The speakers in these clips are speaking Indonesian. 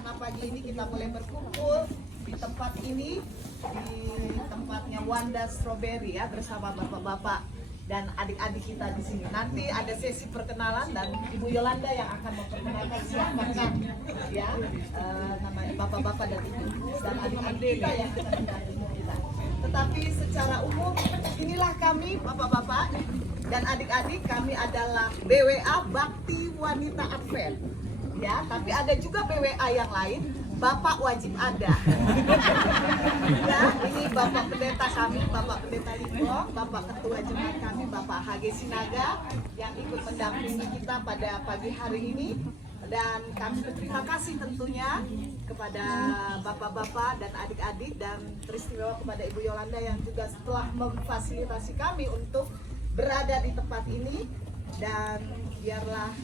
karena pagi ini kita boleh berkumpul di tempat ini, di tempatnya Wanda Strawberry ya, bersama bapak-bapak dan adik-adik kita di sini. Nanti ada sesi perkenalan dan Ibu Yolanda yang akan memperkenalkan siapakah ya namanya bapak-bapak dan ibu dan adik-adik kita yang akan mendampingi kita. Tetapi secara umum inilah kami bapak-bapak dan adik-adik, kami adalah BWA Bakti Wanita Advent. Ya, tapi ada juga BWA yang lain, Bapak wajib ada. Ya, ini Bapak Pendeta kami, Bapak Pendeta Limbong, Bapak Ketua Jemaat kami, Bapak HG Sinaga yang ikut mendampingi kita pada pagi hari ini. Dan kami berterima kasih tentunya kepada bapak-bapak dan adik-adik, dan teristimewa kepada Ibu Yolanda yang juga setelah memfasilitasi kami untuk berada di tempat ini. Dan biarlah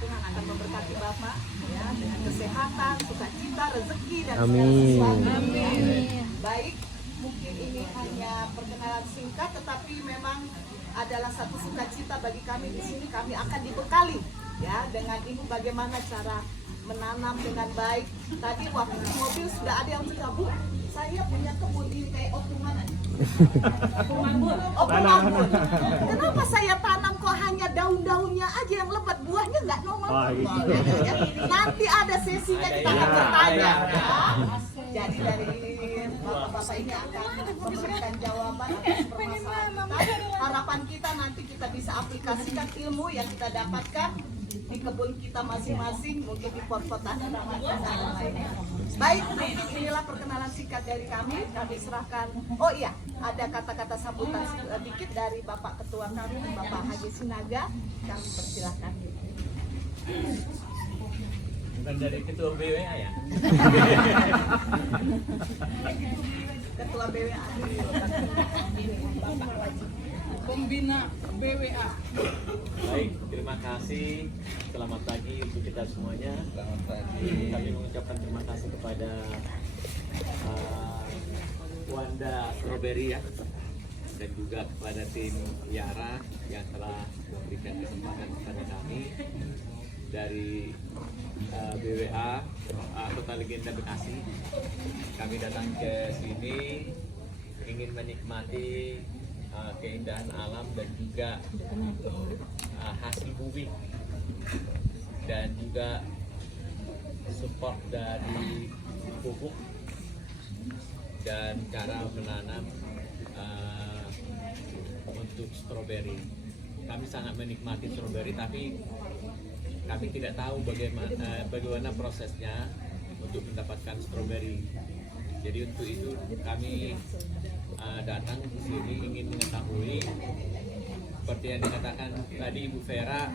Tuhan akan memberkati Bapak ya, dengan kesehatan, sukacita, rezeki dan segala sesuatu. Amin. Baik, mungkin ini hanya perkenalan singkat, tetapi memang adalah satu sukacita bagi kami di sini. Kami akan dibekali ya dengan Ibu bagaimana cara menanam dengan baik. Tadi waktu di mobil sudah ada yang cerita, Bu, saya punya kebun ini kayak otungan. Oh, pemanggut. Kenapa saya tanam kok hanya daun-daunnya aja yang lebat, buahnya nggak nongol? Nanti ada sesinya kita akan bertanya. Ya. Jadi dari bapak-bapak ini akan memberikan jawaban atas permasalahan kita. Harapan kita nanti kita bisa aplikasikan ilmu yang kita dapatkan di kebun kita masing-masing, mungkin di pot-potan dan lain-lain. Baik, inilah perkenalan singkat dari kami. Kami serahkan. Oh iya, ada kata-kata sambutan sedikit dari Bapak Ketua kami, Bapak HG Sinaga. Kami persilahkan. Bukan dari Ketua BWA ya? Ketua BWA. Bapak wajib. Pembina BWA. Baik, terima kasih. Selamat pagi untuk kita semuanya. Selamat pagi. Kami mengucapkan terima kasih kepada Wanda Strawberry ya, dan juga kepada tim Yara yang telah memberikan kesempatan kepada kami dari BWA Kota Legenda Bekasi. Kami datang ke sini ingin menikmati keindahan alam dan juga hasil bumi, dan juga support dari pupuk dan cara menanam untuk stroberi. Kami sangat menikmati stroberi, tapi kami tidak tahu bagaimana prosesnya untuk mendapatkan stroberi. Jadi untuk itu kami datang di sini ingin mengetahui seperti yang dikatakan tadi Ibu Vera,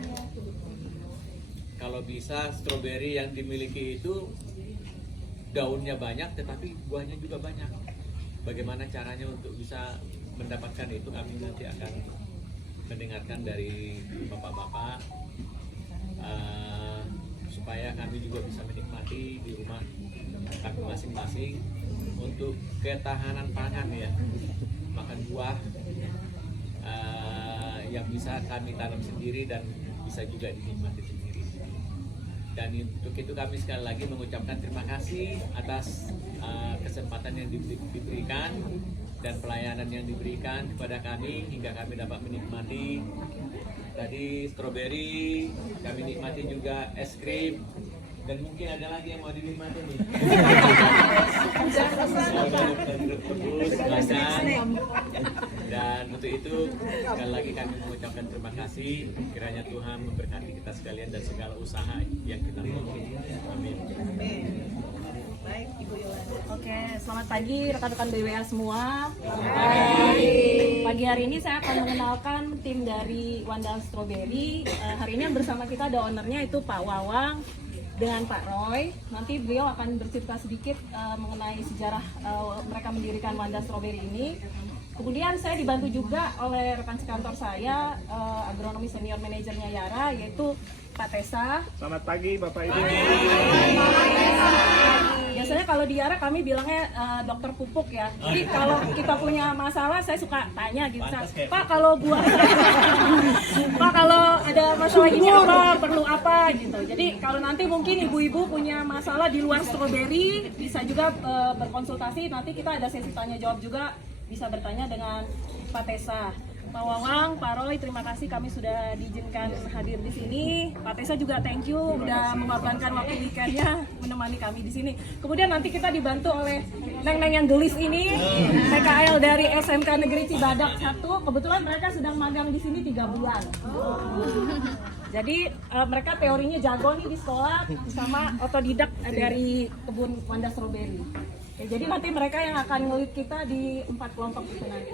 kalau bisa stroberi yang dimiliki itu daunnya banyak tetapi buahnya juga banyak. Bagaimana caranya untuk bisa mendapatkan itu, kami nanti akan mendengarkan dari bapak-bapak supaya kami juga bisa menikmati di rumah kami masing-masing untuk ketahanan pangan ya, makan buah yang bisa kami tanam sendiri dan bisa juga dinikmati sendiri. Dan untuk itu kami sekali lagi mengucapkan terima kasih atas kesempatan yang diberikan dan pelayanan yang diberikan kepada kami hingga kami dapat menikmati tadi stroberi, kami nikmati juga es krim, dan mungkin ada lagi yang mau dinikmati nih. Dan untuk itu sekali lagi kami mengucapkan terima kasih. Kiranya Tuhan memberkati kita sekalian dan segala usaha yang kita lakukan. Amin. Baik, Ibu Yolanda. Oke, selamat pagi rekan-rekan BWA semua. Pagi hari ini saya akan mengenalkan tim dari Wanda Strawberry. Hari ini yang bersama kita ada ownernya itu Pak Wawang dengan Pak Roy. Nanti beliau akan bercerita sedikit mengenai sejarah mereka mendirikan Wanda Strawberry ini. Kemudian saya dibantu juga oleh rekan sekantor saya, agronomi senior manajernya Yara, yaitu Pak Tesa. Selamat pagi Bapak Ibu. Biasanya kalau di Yara kami bilangnya dokter pupuk ya. Jadi kalau kita punya masalah saya suka tanya gitu. Pak kalau buah Pak kalau ada masalah ini apa, perlu apa gitu. Jadi kalau nanti mungkin ibu-ibu punya masalah di luar stroberi bisa juga berkonsultasi. Nanti kita ada sesi tanya jawab juga, bisa bertanya dengan Pak Tesa. Pak Wawang, Pak Roy, terima kasih kami sudah diizinkan hadir di sini. Pak Tesa juga thank you udah mengorbankan waktu weekendnya menemani kami di sini. Kemudian nanti kita dibantu oleh neng-neng yang gelis ini, PKL dari SMK Negeri Cibadak 1. Kebetulan mereka sedang magang di sini 3 bulan. Jadi mereka teorinya jago nih di sekolah, sama otodidak dari kebun Wanda Strawberry. Jadi nanti mereka yang akan ngelit kita di 4 kelompok itu nanti.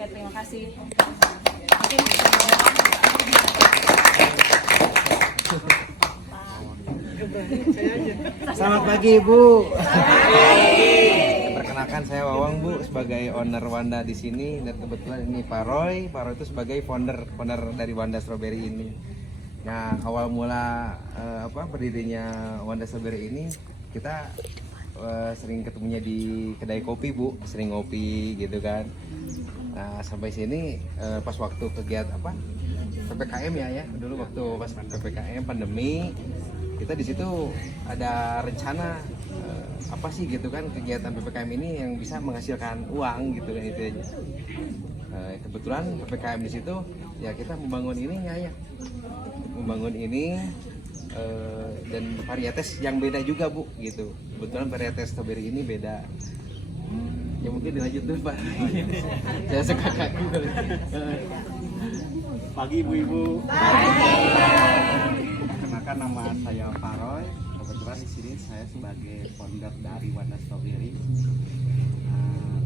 Ya, terima kasih. Selamat pagi Ibu. Perkenalkan saya Wawang Bu sebagai owner Wanda di sini, dan kebetulan ini Pak Roy. Pak Roy itu sebagai founder dari Wanda Strawberry ini. Nah, awal mula berdirinya Wanda Strawberry ini kita sering ketemunya di kedai kopi Bu, sering ngopi gitu kan. Nah, sampai sini pas waktu kegiatan PPKM ya dulu waktu pas PPKM pandemi, kita di situ ada rencana apa sih gitu kan, kegiatan PPKM ini yang bisa menghasilkan uang gitu kan, itu aja. Kebetulan PPKM di situ ya kita membangun ini membangun ini dan varietas yang beda juga Bu gitu. Kebetulan varietas strawberry ini beda. Ya mungkin dilanjut dulu Pak. Saya suka kaki. Pagi Ibu-ibu. Perkenalkan nama saya Pak Roy. Kebetulan di sini saya sebagai founder dari Wanda Strawberry.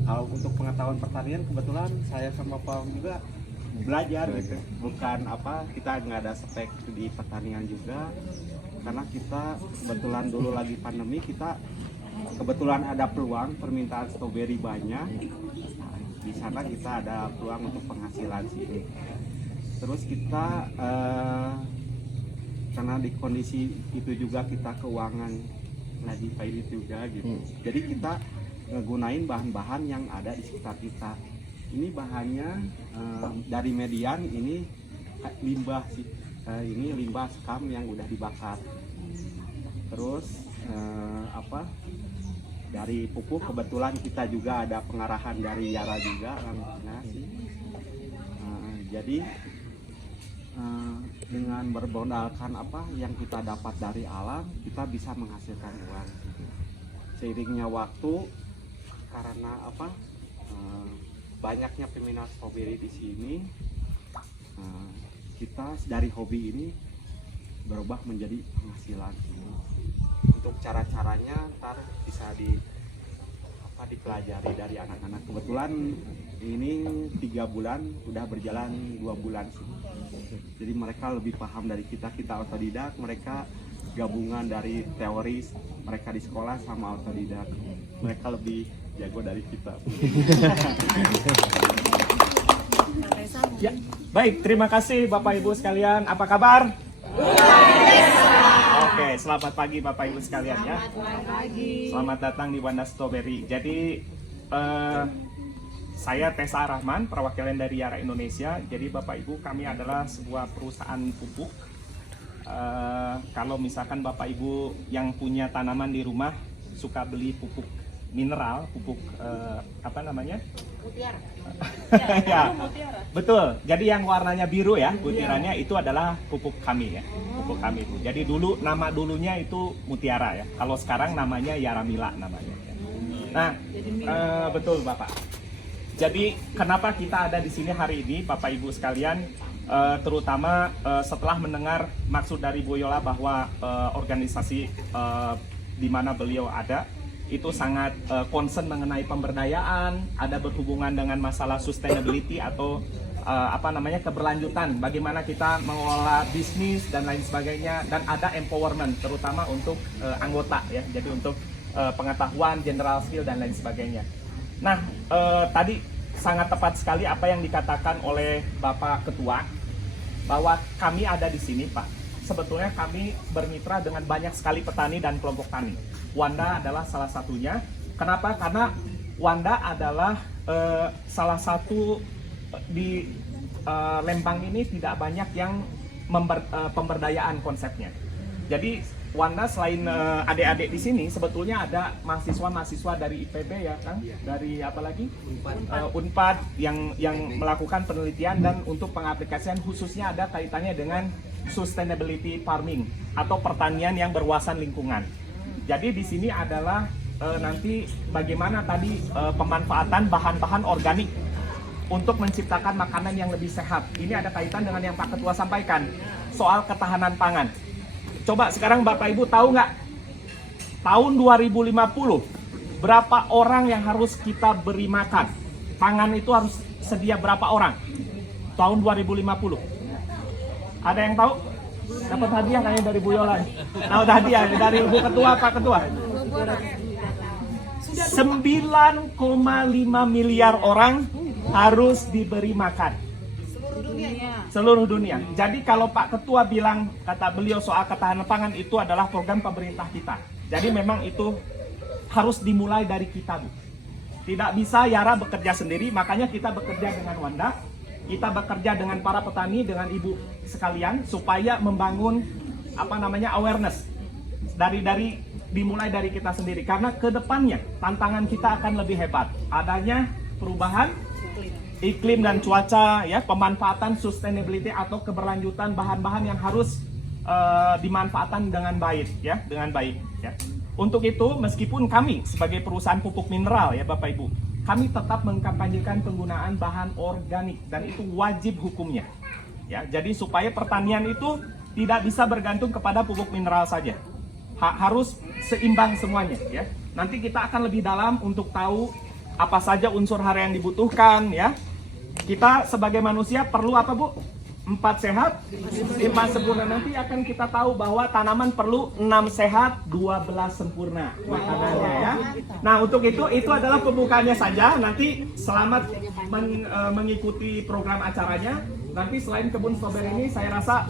Kalau untuk pengetahuan pertanian, kebetulan saya sama Pak juga belajar gitu. Bukan kita nggak ada spek di pertanian juga. Karena kita kebetulan dulu lagi pandemi, kita kebetulan ada peluang permintaan stroberi banyak. Di sana kita ada peluang untuk penghasilan sini. Terus kita karena di kondisi itu juga kita keuangan lagi pahit juga gitu. Jadi kita ngegunain bahan-bahan yang ada di sekitar kita. Ini bahannya dari median, ini limbah sih. Ini limbah sekam yang udah dibakar. Terus dari pupuk kebetulan kita juga ada pengarahan dari Yara juga jadi dengan bermodalkan yang kita dapat dari alam, kita bisa menghasilkan uang. Seiringnya waktu, karena banyaknya peminat strawberry di sini, kita dari hobi ini berubah menjadi penghasilan. Untuk cara-caranya ntar bisa dipelajari dari anak-anak. Kebetulan ini 3 bulan, udah berjalan 2 bulan sih. Jadi mereka lebih paham dari kita otodidak, mereka gabungan dari teoris, mereka di sekolah sama otodidak. Mereka lebih jago dari kita. Ya, baik, terima kasih Bapak Ibu sekalian. Apa kabar? Oke, selamat pagi Bapak Ibu sekalian ya. Selamat datang di Wanda Strawberry. Jadi saya Tesa Rahman, perwakilan dari Yara Indonesia. Jadi Bapak Ibu, kami adalah sebuah perusahaan pupuk. Kalau misalkan Bapak Ibu yang punya tanaman di rumah suka beli pupuk mineral, pupuk Mutiara. Ya, betul. Jadi yang warnanya biru ya, butirannya itu adalah pupuk kami ya, pupuk kami itu. Jadi dulu nama dulunya itu Mutiara ya. Kalau sekarang namanya Yaramila namanya. Nah, betul Bapak. Jadi kenapa kita ada di sini hari ini, Bapak Ibu sekalian, terutama setelah mendengar maksud dari Bu Yola bahwa organisasi di mana beliau ada itu sangat concern mengenai pemberdayaan, ada berhubungan dengan masalah sustainability atau keberlanjutan, bagaimana kita mengelola bisnis dan lain sebagainya, dan ada empowerment terutama untuk anggota ya, jadi untuk pengetahuan, general skill dan lain sebagainya. Nah, tadi sangat tepat sekali apa yang dikatakan oleh Bapak Ketua, bahwa kami ada di sini, Pak. Sebetulnya kami bermitra dengan banyak sekali petani dan kelompok tani. Wanda adalah salah satunya. Kenapa? Karena Wanda adalah salah satu di Lembang ini tidak banyak yang pemberdayaan konsepnya. Jadi Wanda selain adik-adik di sini, sebetulnya ada mahasiswa-mahasiswa dari IPB ya, Kang, dari apa lagi? Unpad yang melakukan penelitian dan untuk pengaplikasian khususnya ada kaitannya dengan sustainability farming atau pertanian yang berwawasan lingkungan. Jadi di sini adalah nanti bagaimana tadi pemanfaatan bahan-bahan organik untuk menciptakan makanan yang lebih sehat. Ini ada kaitan dengan yang Pak Ketua sampaikan soal ketahanan pangan. Coba sekarang Bapak Ibu tahu nggak, tahun 2050 berapa orang yang harus kita beri makan? Pangan itu harus sedia berapa orang? Tahun 2050. Ada yang tahu? Dapat hadiah kayaknya dari Bu Yola. Tahu hadiah dari Ibu Ketua, Pak Ketua. 9,5 miliar orang harus diberi makan. Seluruh dunia. Jadi kalau Pak Ketua bilang, kata beliau soal ketahanan pangan itu adalah program pemerintah kita. Jadi memang itu harus dimulai dari kita, Bu. Tidak bisa Yara bekerja sendiri, makanya kita bekerja dengan Wanda. Kita bekerja dengan para petani, dengan ibu sekalian, supaya membangun awareness dimulai dari kita sendiri. Karena kedepannya tantangan kita akan lebih hebat. Adanya perubahan iklim dan cuaca, ya, pemanfaatan sustainability atau keberlanjutan bahan-bahan yang harus dimanfaatkan dengan baik, ya, ya. Untuk itu, meskipun kami sebagai perusahaan pupuk mineral, ya Bapak Ibu, kami tetap mengkampanyekan penggunaan bahan organik dan itu wajib hukumnya. Ya, jadi supaya pertanian itu tidak bisa bergantung kepada pupuk mineral saja. Harus seimbang semuanya, ya. Nanti kita akan lebih dalam untuk tahu apa saja unsur hara yang dibutuhkan, ya. Kita sebagai manusia perlu apa, Bu? 4 sehat, 5 sempurna. Nanti akan kita tahu bahwa tanaman perlu 6 sehat, 12 sempurna makanannya, ya. Nah, untuk itu adalah pembukaannya saja. Nanti selamat mengikuti program acaranya. Nanti selain kebun stroberi ini, saya rasa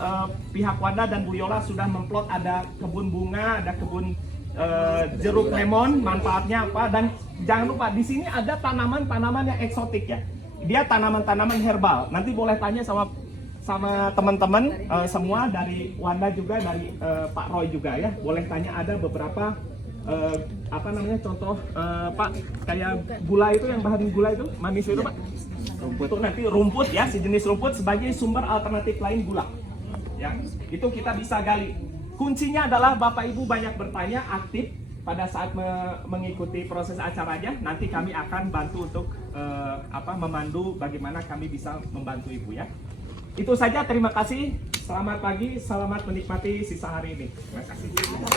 pihak Wanda dan Bu Yola sudah memplot ada kebun bunga, ada kebun jeruk lemon, manfaatnya apa, dan jangan lupa di sini ada tanaman-tanaman yang eksotik, ya. Dia tanaman-tanaman herbal. Nanti boleh tanya sama teman-teman semua dari Wanda juga, dari Pak Roy juga, ya. Boleh tanya, ada beberapa contoh Pak, kayak gula itu, yang bahan gula itu manis itu, Pak. Untuk nanti rumput, ya, sejenis rumput sebagai sumber alternatif lain gula. Ya, itu kita bisa gali. Kuncinya adalah Bapak Ibu banyak bertanya, aktif pada saat mengikuti proses acaranya. Nanti kami akan bantu untuk memandu bagaimana kami bisa membantu Ibu, ya. Itu saja, terima kasih. Selamat pagi, selamat menikmati sisa hari ini. Terima kasih. Terima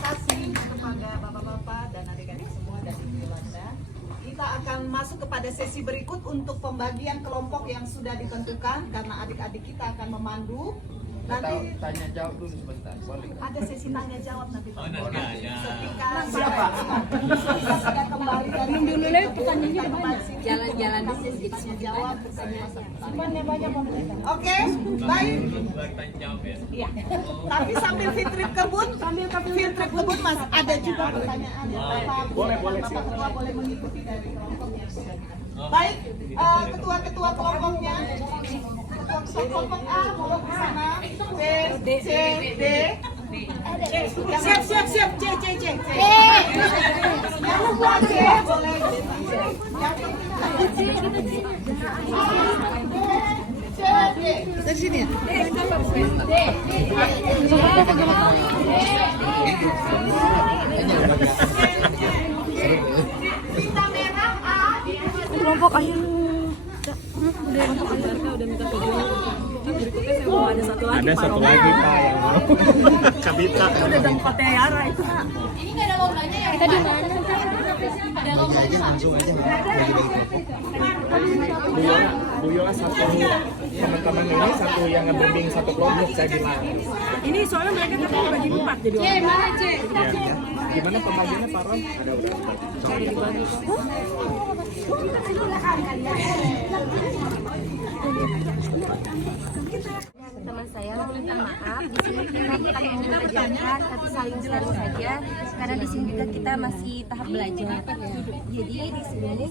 kasih kepada bapak-bapak dan adik-adik semua dari Wanda. Kita akan masuk kepada sesi berikut untuk pembagian kelompok yang sudah ditentukan karena adik-adik kita akan memandu. Nanti Tanya jawab dulu sebentar. Boleh. ada sesi tanya jawab nanti. Ketika Siapa? sudah kembali dari dulu deh, pertanyaannya banyak. Jalan-jalan di sesi tanya jawab pertanyaan. Oke, baik. Iya. Tapi sambil field trip kebun, Mas, ada juga pertanyaan. Boleh, Bapak Ketua boleh mengikuti dari kelompoknya. Baik, ketua-ketua kelompoknya. Kelompok A mau ke sana. B, C, D. Siap. C. Yang buat C boleh. Yang C, D. Dari sini ya? D. Pita merah A. Kelompok akhir udah minta videonya. Berikutnya saya mau ada satu lagi. Ada satu lagi, Pak, yang mau. Kabita. Itu udah tempatnya Yara itu. Ini nggak ada lombanya ya? Kita di mana? Ada lombanya langsung aja. Bu Yola satu teman-teman ini satu yang ngebimbing satu kelompok, saya bilang. Ini soalnya mereka kan bagi 4 jadi orang. Mana C? Iya. Gimana pembagiannya Pak Roy? Ada udah. Teman saya minta maaf, di sini kita bukan mau mengajarkan tapi saling sharing saja karena di sini juga kita masih tahap belajar. Jadi di sini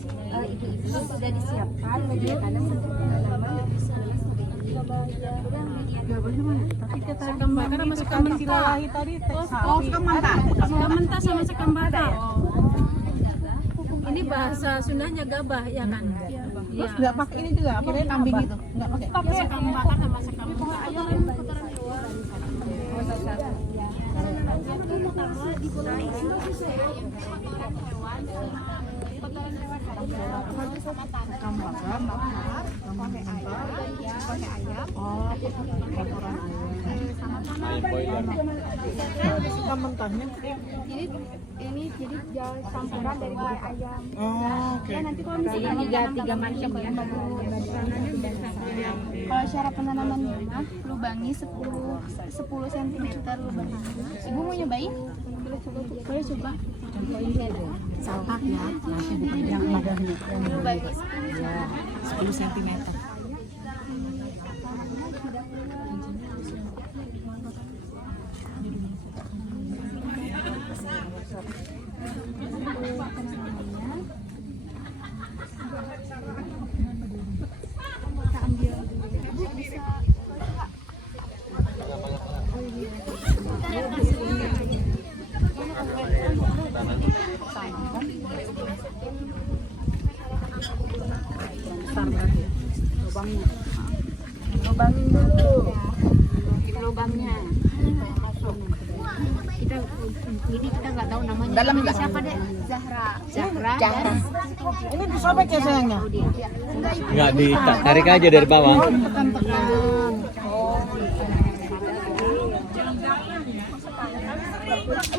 ibu-ibu sudah disiapkan menyediakan penanaman Sekam bakar sama sekam mentah. Oh, sekam mentah. Sekam mentah sama sekam bakar. Ini bahasa Sundanya gabah ya kan? Terus nggak pakai ini juga, apa kambing itu? Nggak pakai. Pakai sekam bakar sama sekam mentah. Ayam boiler. ini jadi campuran dari gulai ayam. Oke. Nanti kalau misalnya tiga macam ya. Kalau cara penanamannya lubangi 10 cm lubangnya. Ibu mau nyobain? Boleh coba. Saltak ya, nanti bukan yang lidahnya. Lubangi 10 cm. lubangin dulu lubangnya. Kita nggak tahu namanya. Dalam siapa deh? Zahra. Ini disobek ya sayangnya? Nggak ditarik aja dari bawah.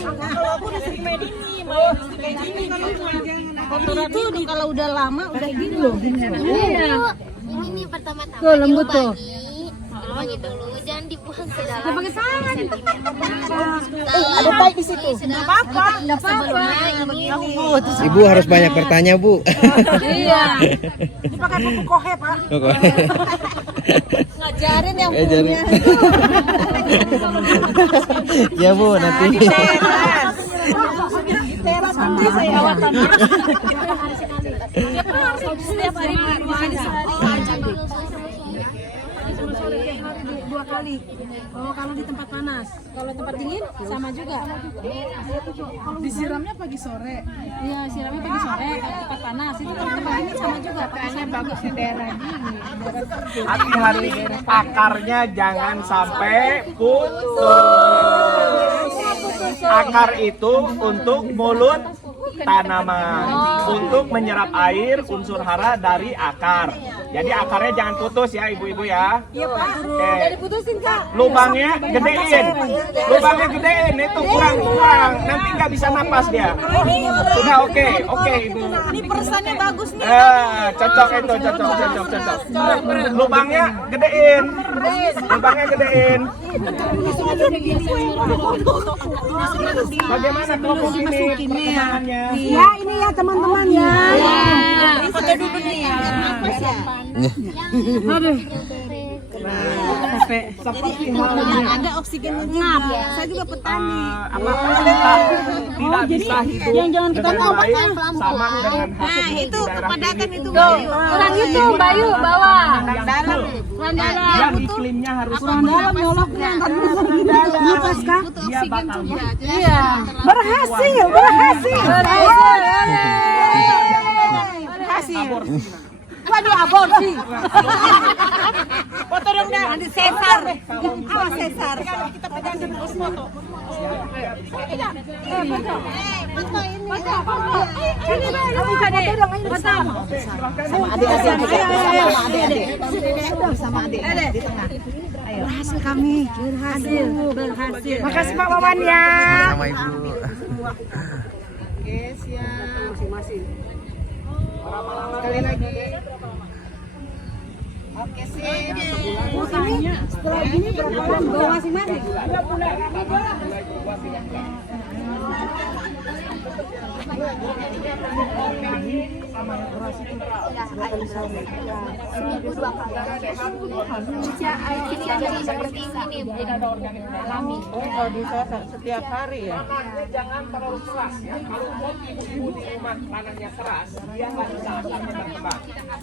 Kalau aku udah sering main ini, kayak gini kotoran itu kalau udah lama udah gini loh. Iya. Ini nih pertama-tama lembut tuh. Lubangi dulu, jangan dibuang ke dalam. Pakai tangan. Ada tai di situ. Enggak apa-apa. Ibu harus banyak bertanya, Bu. Iya. Ini pakai pupuk kohe, Pak. Ngajarin yang punya. Ya, Bu, nanti. Teras nanti saya rawatan. Setiap hari 2 kali sehari. Dua kali. Oh, kalau di tempat panas. Kalau tempat dingin sama juga. Disiramnya pagi sore. Iya, siramnya pagi sore. Kalau tempat panas itu kalau tempat dingin sama juga. Katanya bagus di daerah dingin. Hati-hati akarnya jangan sampai putus. Akar itu untuk mulut tanaman, untuk menyerap air unsur hara dari akar. Jadi akarnya jangan putus ya ibu-ibu ya. Iya, Pak. Oke. Jadi putusin, Kak. Lubangnya gedein, itu kurang, nanti nggak bisa napas dia. Sudah oke ibu. Ini peresannya bagus nih. Cocok. Lubangnya gedein. Bagaimana kelompok ini? Ya, ini ya teman-teman ya. Foto dulu nih ya. Aduh. Seperti halnya Ada oksigen ngap. Saya juga petani. Tidak bisa hidup yang jangan kita dengan ngomong baik sama dengan hasil itu kepadatan itu Kurang itu Bayu bawah. dalam. Yang iklimnya harus kurang dalam nyoloknya. Napas Kak? dia bakal Iya. Berhasil. Waduh, aborsi. Foto dong dah. Nanti sesar. Awas sesar. Kita pegang terus foto. Ini buka deh. Sama adik-adik. Sama adik di tengah. Ayo. Berhasil kami. Berhasil. Makasih Pak Wawan ya. Sama Ibu. Oke, siap. Sekali lagi. Oke, sip. Setelah ini berapa lama? Bawa masing-masing. Seminggu 2 kali. Jadi seperti ini alami. Kalau bisa setiap hari ya. Tanahnya jangan terlalu keras ya. Kalau ibu-ibu di rumah tanahnya keras, dia nggak bisa akarnya berkembang.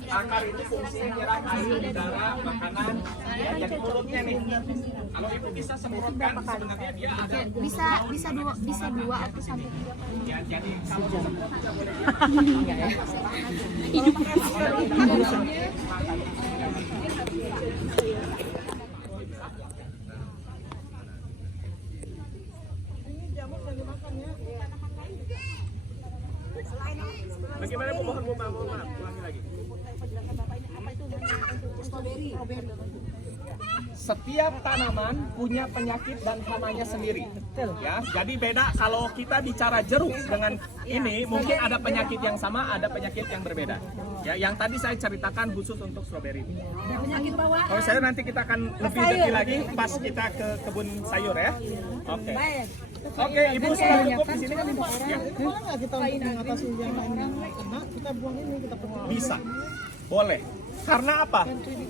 Akar itu fungsinya nyerap air, udara, makanan, ya, jadi mulutnya nih. Kalau ibu bisa semprotkan, sebenarnya dia ada. Bisa dua atau sampai 3 kali. Ya, jadi kalau semprot juga boleh. Bagaimana mohon maaf, ulangi lagi. Setiap tanaman punya penyakit dan hamanya sendiri. Ya, jadi beda kalau kita bicara jeruk dengan ini mungkin ada penyakit yang sama, ada penyakit yang berbeda. Ya, yang tadi saya ceritakan khusus untuk stroberi. Penyakit bawaan. Kalau saya nanti kita akan lebih detail lagi pas kita ke kebun sayur ya. Oke. Oke, Ibu sudah cukup di sini kan Ibu? Ya. Kita untuk mengatasi yang lain kena, kita buang ini, kita potong. Bisa, boleh. Karena apa?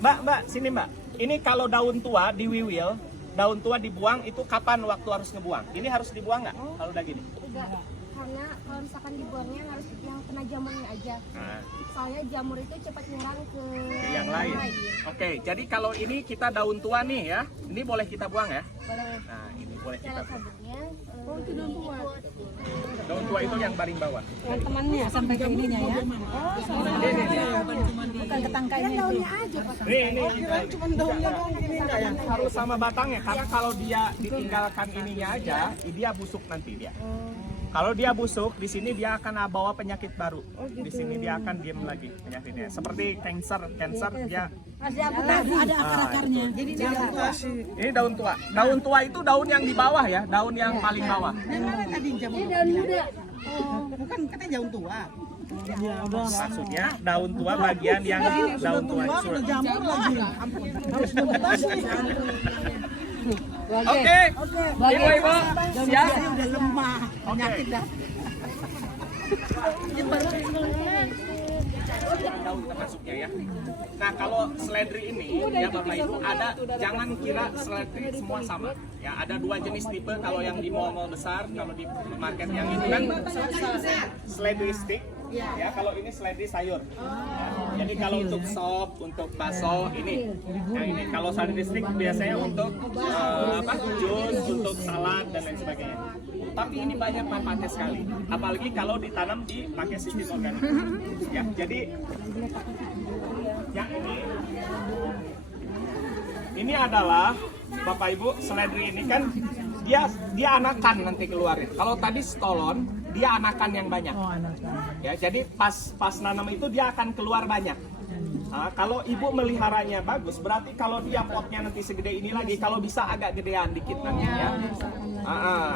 Mbak, sini Mbak. Ini kalau daun tua di wiwil, daun tua dibuang itu kapan waktu harus ngebuang? Ini harus dibuang nggak? Kalau udah gini? Enggak, karena kalau misalkan dibuangnya harus yang kena jamurnya aja. Nah, Soalnya jamur itu cepat nyerang ke yang lain. Oke, jadi kalau ini kita daun tua nih ya, ini boleh kita buang ya? Boleh. Nah, ini boleh kita Cara buang. sabutnya. Itu daun tua. Daun tua itu yang paling bawah. Temannya sampai ke ininya ya. Bukan ke tangkainya itu. Ini Cuma daunnya doang gini enggak ya? harus sama batangnya karena kalau dia ditinggalkan ininya aja, dia busuk nanti dia. Kalau dia busuk, di sini dia akan bawa penyakit baru. Di sini dia akan diam lagi penyakitnya. Seperti cancer dia Ada akar-akarnya. Jadi dia amputasi. ini daun tua. Daun tua itu daun yang di bawah ya, daun yang paling bawah. Yang mana tadi jamur? Ini daun muda. Oh, bukan katanya daun tua. Ya udah. Maksudnya daun tua bagian yang daun tua itu. Udah jamur lagi. Harus diamputasi. Oke, ibu, siap. Udah lemah. Penyakit dah. Daun termasuknya ya. Nah kalau seledri ini ya Bapak Ibu ada, jangan kira seledri semua sama. Ya ada 2 jenis tipe, kalau yang di mall-mall besar, kalau di market yang itu kan seledri stick. Ya kalau ini seledri sayur. Ya, jadi kalau untuk sop, untuk bakso ini. Nah ini kalau seledri stick biasanya untuk jus, untuk salad dan lain sebagainya. Tapi ini banyak manfaatnya sekali, apalagi kalau ditanam di pakai sistem organik. Ya, jadi yang ini adalah Bapak Ibu seledri ini kan dia anakan nanti keluarnya. Kalau tadi stolon dia anakan yang banyak. Ya, jadi pas nanam itu dia akan keluar banyak. Nah, kalau ibu meliharanya bagus, berarti kalau dia potnya nanti segede ini lagi, kalau bisa agak gedean dikit nanti ya.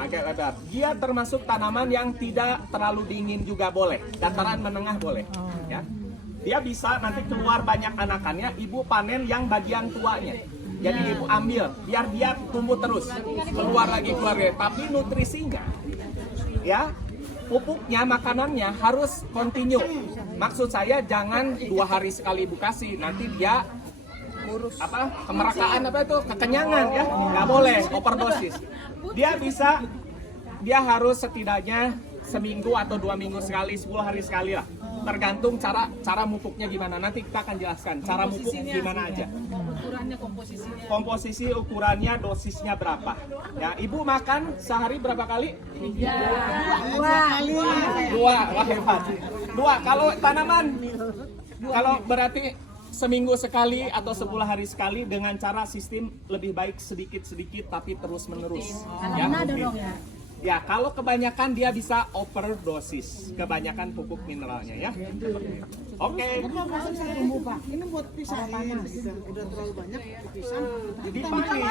Agak lebar. Dia termasuk tanaman yang tidak terlalu dingin juga boleh, dataran menengah boleh. Ya. Dia bisa nanti keluar banyak anakannya, ibu panen yang bagian tuanya. Jadi ibu ambil, biar dia tumbuh terus, keluar lagi. Tapi nutrisinya, ya, pupuknya, makanannya harus kontinu. Maksud saya jangan 2 hari sekali ibu kasih, nanti dia kemerakaan kekenyangan ya, nggak boleh overdosis. Dia harus setidaknya seminggu atau 2 minggu sekali, 10 hari sekali lah. Tergantung cara mupuknya gimana. Nanti kita akan jelaskan cara mupuk gimana aja. Ukurannya, Komposisi ukurannya, dosisnya berapa. Ya, ibu makan sehari berapa kali? 2. Wah hebat. 2. Kalau tanaman, kalau berarti seminggu sekali atau 10 hari sekali dengan cara sistem lebih baik sedikit-sedikit tapi terus menerus. Ya, ya, kalau kebanyakan dia bisa overdosis, kebanyakan pupuk mineralnya ya. Oke. ini buat pisahin. Udah terlalu banyak dipisah. Jadi panen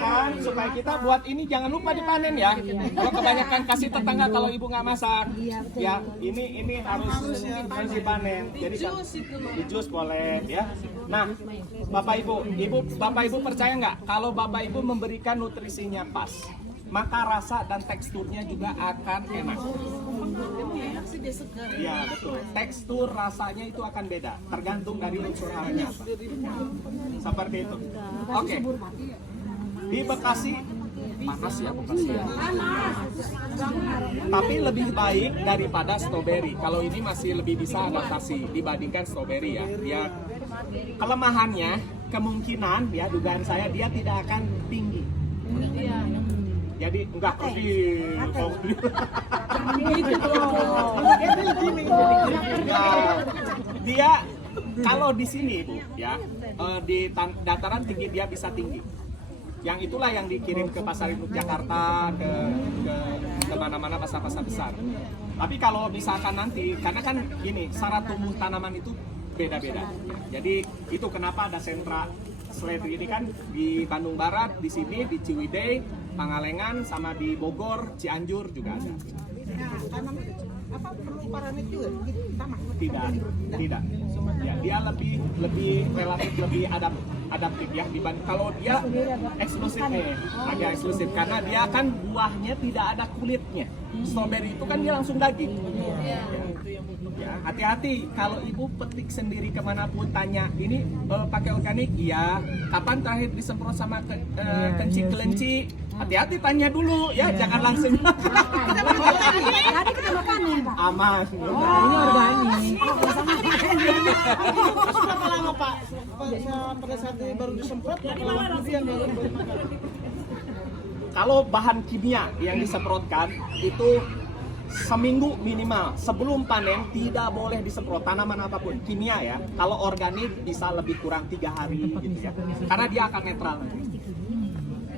kan supaya kita buat ini jangan lupa dipanen ya. Kalau kebanyakan kasih tetangga kalau ibu nggak masak, ya ini harus dipanen. Jadi di jus boleh ya. Nah, Bapak Ibu percaya nggak kalau Bapak Ibu memberikan nutrisinya pas? maka rasa dan teksturnya juga akan enak. Iya betul. Tekstur rasanya itu akan beda, tergantung dari unsur harinya apa. Seperti itu. Oke. Di Bekasi panas ya Bekasi. Tapi lebih baik daripada stroberi. Kalau ini masih lebih bisa adaptasi dibandingkan stroberi ya. Dia kelemahannya kemungkinan ya dugaan saya dia tidak akan tinggi. Jadi enggak dia kalau di sini Bu ya di dataran tinggi dia bisa tinggi. Yang itulah yang dikirim ke pasar induk Jakarta ke mana-mana pasar-pasar besar. Tapi kalau misalkan nanti karena kan gini syarat tumbuh tanaman itu beda-beda. Jadi itu kenapa ada sentra seledri ini kan di Bandung Barat, di sini di Ciwidey, Pangalengan, sama di Bogor, Cianjur juga ada. Apa perlu parameter juga? Tidak. Ya, dia lebih relatif lebih adaptif ya dibanding kalau dia eksklusif agak eksklusif karena dia kan buahnya tidak ada kulitnya. Strawberry itu kan dia langsung daging. Ya, hati-hati kalau ibu petik sendiri kemanapun tanya ini pakai organik iya kapan terakhir disemprot sama kelinci hati-hati tanya dulu ya jangan langsung Tadi kita makan Pak. aman Ini organik. Berapa lama Pak? Pada saat baru disemprot, berapa lama kemudian baru dimakan? kalau bahan kimia yang disemprotkan itu seminggu minimal sebelum panen tidak boleh disemprot tanaman apapun kimia ya. Kalau organik bisa lebih kurang 3 hari gitu ya. Karena dia akan netral nanti.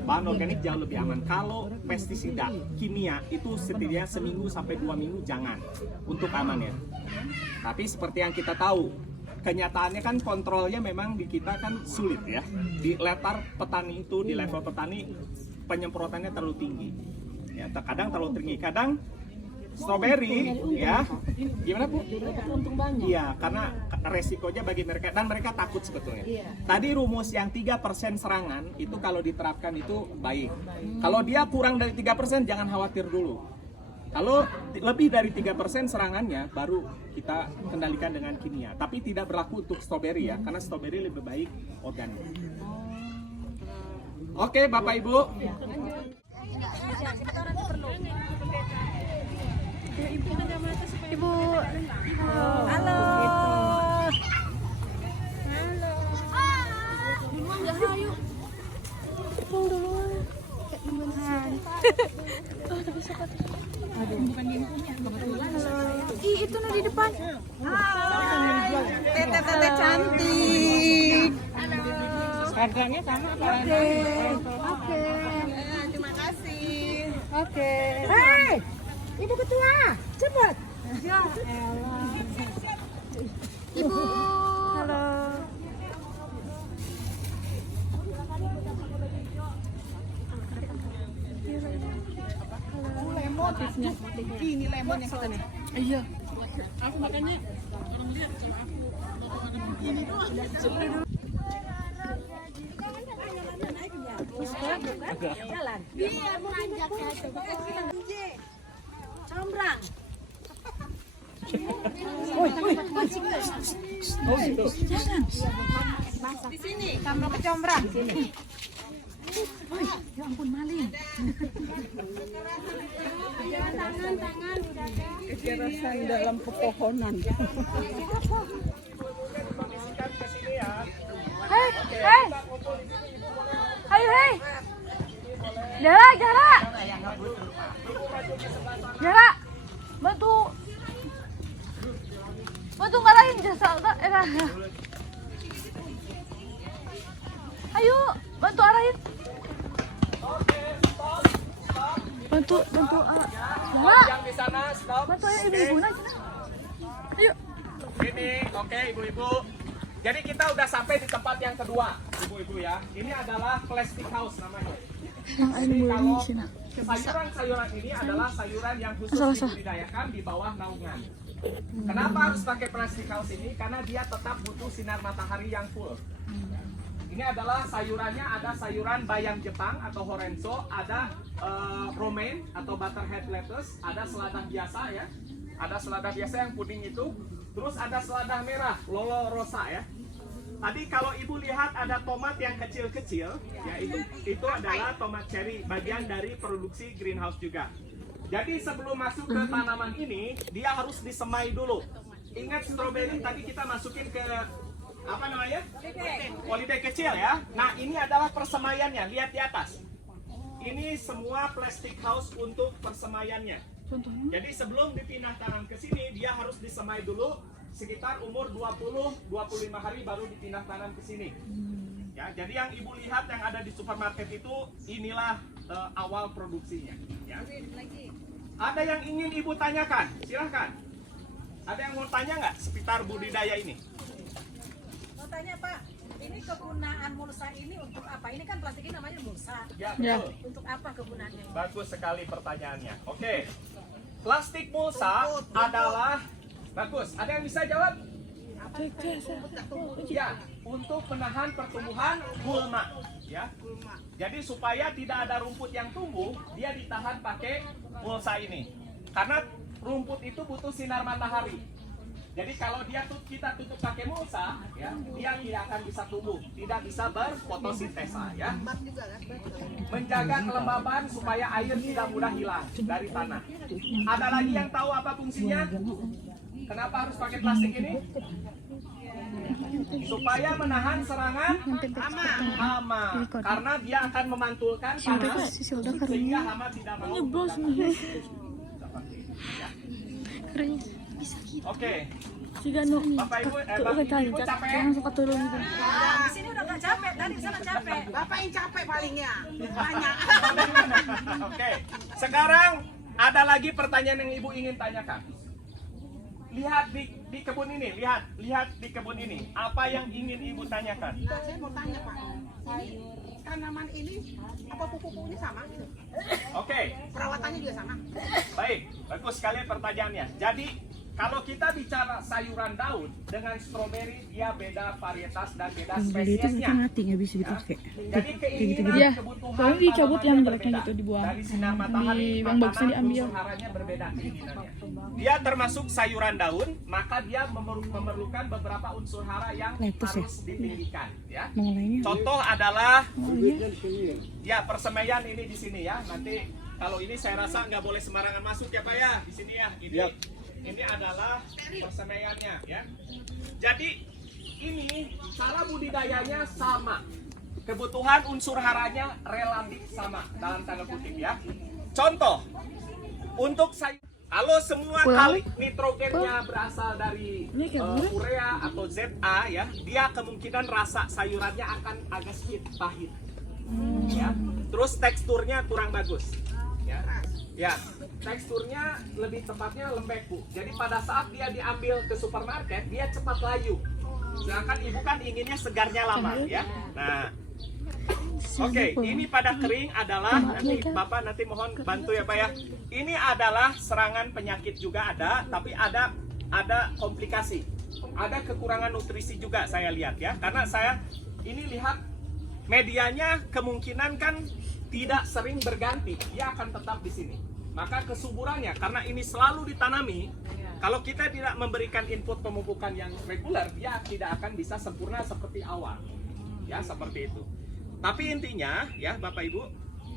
Bahan organik jauh lebih aman. Kalau pestisida kimia itu setidaknya seminggu sampai 2 minggu jangan untuk aman ya. Tapi seperti yang kita tahu kenyataannya kan kontrolnya memang di kita kan sulit ya. Di level petani itu di level petani penyemprotannya terlalu tinggi. Ya, terkadang terlalu tinggi. Kadang strawberry ya gimana Bu? Untung banyak. Iya karena resikonya bagi mereka dan mereka takut sebetulnya. Tadi rumus yang 3% serangan itu kalau diterapkan itu baik. Kalau dia kurang dari 3% jangan khawatir dulu. Kalau lebih dari 3% serangannya baru kita kendalikan dengan kimia. Tapi tidak berlaku untuk strawberry ya karena strawberry lebih baik organik. Oke Bapak Ibu. Ibu, halo. Pulang dulu. Ih, itu di depan. Tete cantik. Harganya sama apa? Oke. Terima kasih. Oke. Hei, Ibu Ketua, cepat. Ya elah. Ibu. Halo. Lemon. Ini lemon yang kita nih. Iya. Aku makanya orang lihat sama aku. Ini doang. Jalan. Biar menanjak ya. Combrang. Jangan. Di sini. Kamu ke combrang. Sini. Ya ampun maling. Tangan. Kekerasan dalam pepohonan. Hei. Hei. Jara. Bantu ngarahin jasa Ayo, bantu arahin. Bantu. Yang di sana stop. Bantu ayo ibu-ibu nanti. Ayo. Ini, oke ibu-ibu. Jadi kita udah sampai di tempat yang kedua, ibu-ibu ya. Ini adalah plastic house namanya. Jadi kalau sayuran ini adalah sayuran yang khusus dibudidayakan di bawah naungan. Kenapa harus pakai plastic house ini? Karena dia tetap butuh sinar matahari yang full. Ini adalah sayurannya, ada sayuran bayam Jepang atau horenzo, ada romaine atau butterhead lettuce, ada selada biasa ya. Ada selada biasa yang puding itu. Terus ada selada merah, lolo rosa ya. Tadi kalau ibu lihat ada tomat yang kecil-kecil, ya itu adalah tomat cherry, bagian dari produksi greenhouse juga. Jadi sebelum masuk ke tanaman ini, dia harus disemai dulu. Ingat stroberi tadi kita masukin ke apa namanya? Polybag kecil ya. Nah ini adalah persemaiannya, lihat di atas. Ini semua plastic house untuk persemaiannya. Jadi sebelum dipindah tanam ke sini, dia harus disemai dulu sekitar umur 20-25 hari baru dipindah tanam ke sini. Ya, jadi yang ibu lihat yang ada di supermarket itu inilah awal produksinya. Ya. Ada yang ingin ibu tanyakan? Silahkan. Ada yang mau tanya nggak seputar budidaya ini? Mau tanya Pak, ini kegunaan mulsa ini untuk apa? Ini kan plastik ini namanya mulsa. Ya, betul. Untuk apa kegunaannya? Bagus sekali pertanyaannya. Oke. Plastik mulsa adalah bagus. Ada yang bisa jawab? Ya, untuk menahan pertumbuhan gulma. Ya. Jadi supaya tidak ada rumput yang tumbuh, dia ditahan pakai mulsa ini. Karena rumput itu butuh sinar matahari. Jadi kalau kita tutup pakai mulsa, ya, dia tidak akan bisa tumbuh, tidak bisa berfotosintesa, ya. Menjaga kelembaban supaya air tidak mudah hilang dari tanah. Ada lagi yang tahu apa fungsinya? Kenapa harus pakai plastik ini? Supaya menahan serangan hama. Karena dia akan memantulkan panas sehingga hama tidak mau. Oke. Bapak Ibu capek? Di sini udah nggak capek, tadi di sana capek. Bapak yang capek palingnya. Banyak. Oke. Sekarang ada lagi pertanyaan yang Ibu ingin tanyakan. Lihat di kebun ini, lihat di kebun ini. Apa yang ingin Ibu tanyakan? Nah, saya mau tanya Pak. Tanaman ini apa pupuk-pupuknya sama? Oke. Perawatannya juga sama? Baik, bagus sekali pertanyaannya. Jadi kalau kita bicara sayuran daun dengan stroberi, dia beda varietas dan beda spesiesnya. nggak bisa dipakai. Jadi keinginan kebutuhan Kalau dicabut yang tanamannya jeleknya berbeda. gitu dibuang. Dari sinar matahari, Di yang bagusnya diambil. unsur haranya berbeda keinginannya. Dia termasuk sayuran daun, maka dia memerlukan beberapa unsur hara yang Lettuce ya? harus ditinggikan. Ya. Mengenainya. Contoh adalah ya persemaian ini di sini ya. Nanti kalau ini saya rasa nggak boleh sembarangan masuk ya Pak ya di sini ya. Ini adalah persemaiannya ya. Jadi ini cara budidayanya sama. Kebutuhan unsur haranya relatif sama dalam tanda kutip ya. Contoh untuk sayur, kalau semua kali nitrogennya berasal dari urea atau ZA ya, dia kemungkinan rasa sayurannya akan agak sedikit pahit. Ya. Terus teksturnya kurang bagus. Ya, teksturnya lebih tepatnya lembek Bu. Jadi pada saat dia diambil ke supermarket, dia cepat layu. Sedangkan ibu kan inginnya segarnya lama ya. Nah, oke, ini pada kering adalah nanti Bapak nanti mohon bantu ya Pak ya. Ini adalah serangan penyakit juga ada, tapi ada komplikasi. Ada kekurangan nutrisi juga saya lihat ya. Karena saya ini lihat medianya kemungkinan kan tidak sering berganti, dia akan tetap di sini. Maka kesuburannya, karena ini selalu ditanami, kalau kita tidak memberikan input pemupukan yang reguler, dia tidak akan bisa sempurna seperti awal. Ya, seperti itu. Tapi intinya, ya Bapak Ibu,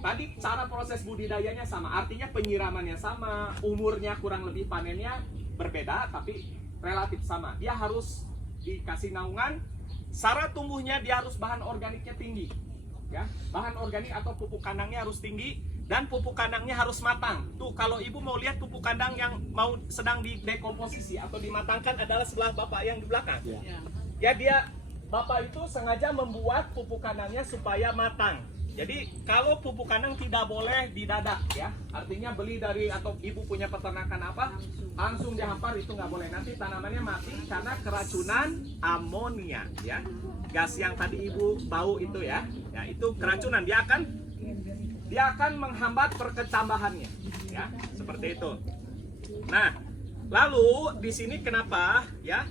tadi cara proses budidayanya sama, artinya penyiramannya sama, umurnya kurang lebih panennya berbeda, tapi relatif sama. Dia harus dikasih naungan, syarat tumbuhnya dia harus bahan organiknya tinggi. Ya, bahan organik atau pupuk kandangnya harus tinggi dan pupuk kandangnya harus matang. Tuh kalau ibu mau lihat pupuk kandang yang mau sedang didekomposisi atau dimatangkan adalah sebelah Bapak yang di belakang. Ya dia Bapak itu sengaja membuat pupuk kandangnya supaya matang. Jadi kalau pupuk kandang tidak boleh didadak ya. Artinya beli dari atau ibu punya peternakan apa langsung dihampar itu nggak boleh. Nanti tanamannya mati karena keracunan amonia ya. Gas yang tadi ibu bau itu ya. Ya itu keracunan, dia akan menghambat perkecambahannya ya. Seperti itu. Nah, lalu di sini kenapa ya?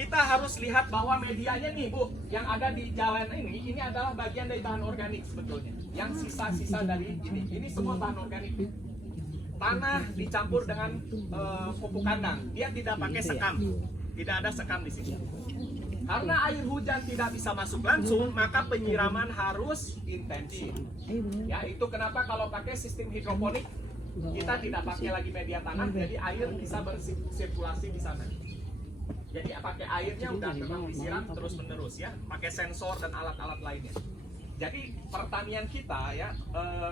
kita harus lihat bahwa medianya nih Bu, yang ada di jalan ini adalah bagian dari bahan organik sebetulnya. Yang sisa-sisa dari ini semua bahan organik. Tanah dicampur dengan pupuk kandang, dia tidak pakai sekam, tidak ada sekam di sini. Karena air hujan tidak bisa masuk langsung, maka penyiraman harus intensif. Ya, itu kenapa kalau pakai sistem hidroponik kita tidak pakai lagi media tanah, jadi air bisa bersirkulasi di sana. Jadi pakai airnya udah memang disiram terus menerus ya, pakai sensor dan alat-alat lainnya. Jadi pertanian kita ya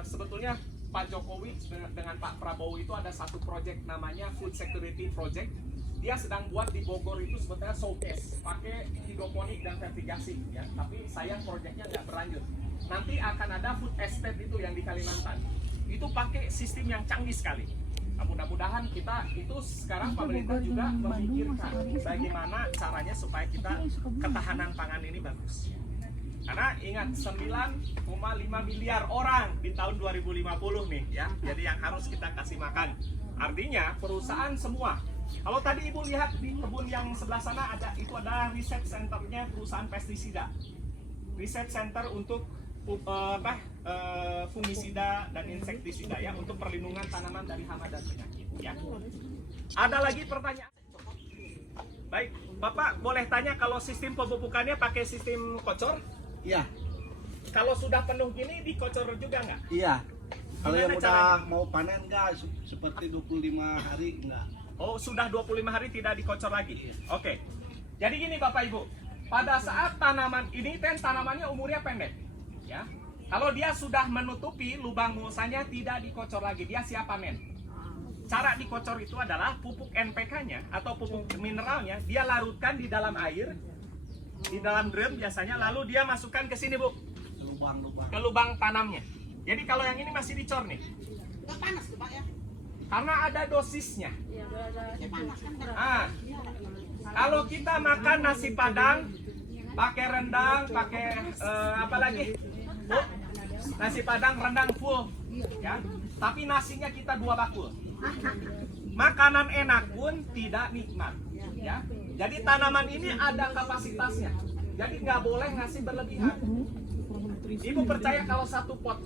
sebetulnya Pak Jokowi dengan Pak Prabowo itu ada satu proyek namanya Food Security Project. Dia sedang buat di Bogor itu sebetulnya showcase pakai hidroponik dan vertigasi ya. Tapi sayang proyeknya nggak berlanjut. Nanti akan ada food estate itu yang di Kalimantan. Itu pakai sistem yang canggih sekali. Nah, mudah-mudahan kita itu sekarang pemerintah juga memikirkan bagaimana caranya supaya kita ketahanan pangan ini bagus. Karena ingat 9,5 miliar orang di tahun 2050 nih ya. Jadi yang harus kita kasih makan. Artinya perusahaan semua. Kalau tadi Ibu lihat di kebun yang sebelah sana itu adalah riset centernya perusahaan pestisida. Riset center untuk fungisida dan insektisida ya, untuk perlindungan tanaman dari hama dan penyakit ya. Ada lagi pertanyaan? Baik, Bapak boleh tanya kalau sistem pemupukannya pakai sistem kocor? Iya. Kalau sudah penuh gini dikocor juga nggak? Iya. Kalau Gimana yang udah caranya? mau panen enggak seperti 25 hari enggak. Oh, sudah 25 hari tidak dikocor lagi. Oke. Jadi gini Bapak Ibu, pada saat tanaman ini kan tanamannya umurnya pendek, ya. Kalau dia sudah menutupi lubang mulsanya tidak dikocor lagi, dia siap panen. Cara dikocor itu adalah pupuk NPK-nya atau pupuk mineralnya dia larutkan di dalam air, di dalam drum biasanya, lalu dia masukkan ke sini Bu, ke lubang tanamnya. Jadi kalau yang ini masih dicor nih. Nggak panas tuh Pak ya? Karena ada dosisnya. Kalau kita makan nasi padang, pakai rendang, pakai apa lagi? Bu, nasi padang rendang full, ya. Tapi nasinya kita 2 bakul. Makanan enak pun tidak nikmat, ya. Jadi tanaman ini ada kapasitasnya. Jadi nggak boleh ngasih berlebihan. Ibu percaya kalau 1 pot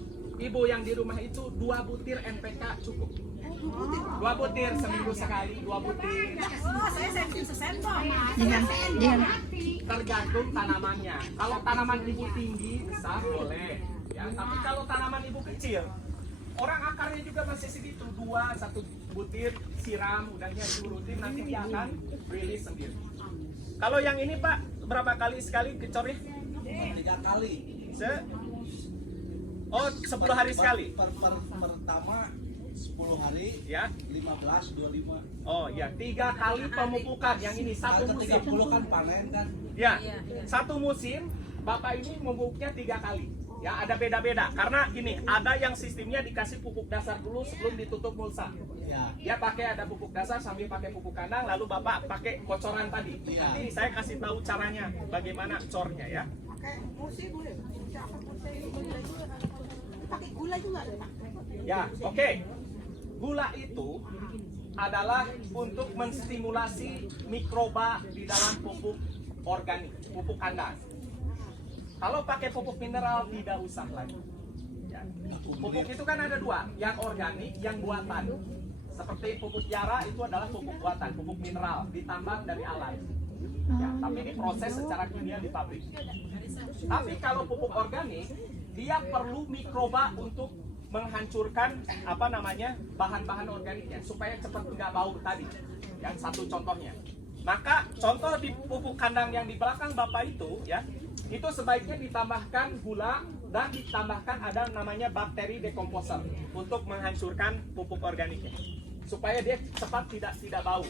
Ibu yang di rumah itu 2 butir NPK cukup. 2 butir seminggu sekali, 2 butir. Oh, saya sesendok. Tergantung tanamannya. Kalau tanaman Ibu tinggi, besar boleh. Ya, tapi kalau tanaman Ibu kecil, orang akarnya juga masih segitu, 1 butir siram, udahnya Ibu rutin, nanti dia akan rilis sendiri. Kalau yang ini Pak, berapa kali sekali kecornya? 3 kali. 10 hari sekali. Pertama 10 hari, Ya. 15, 25. Oh ya, 3 kali pemupukan. Yang ini satu Ke musim. 30 kan panen kan. Ya, satu musim Bapak ini memupuknya 3 kali. Ya, ada beda-beda. Karena gini, ada yang sistemnya dikasih pupuk dasar dulu sebelum ditutup mulsa. Ya. Dia pakai ada pupuk dasar sambil pakai pupuk kandang, lalu Bapak pakai kocoran tadi. Iya. Nanti saya kasih tahu caranya, bagaimana cornya ya. Pakai musi boleh. Pakai gula juga ada Pak. Ya, oke. Gula itu adalah untuk menstimulasi mikroba di dalam pupuk organik, pupuk kandang. Kalau pakai pupuk mineral tidak usah lagi. Ya. Pupuk itu kan ada 2, yang organik, yang buatan. Seperti pupuk Yara itu adalah pupuk buatan, pupuk mineral, ditambang dari alam. Ya, tapi diproses secara kimia di pabrik. Tapi kalau pupuk organik, dia perlu mikroba untuk menghancurkan bahan-bahan organiknya supaya cepat nggak bau tadi. Yang satu contohnya. Maka contoh di pupuk kandang yang di belakang Bapak itu ya, itu sebaiknya ditambahkan gula dan ditambahkan ada namanya bakteri dekomposer untuk menghancurkan pupuk organiknya supaya dia cepat tidak bau.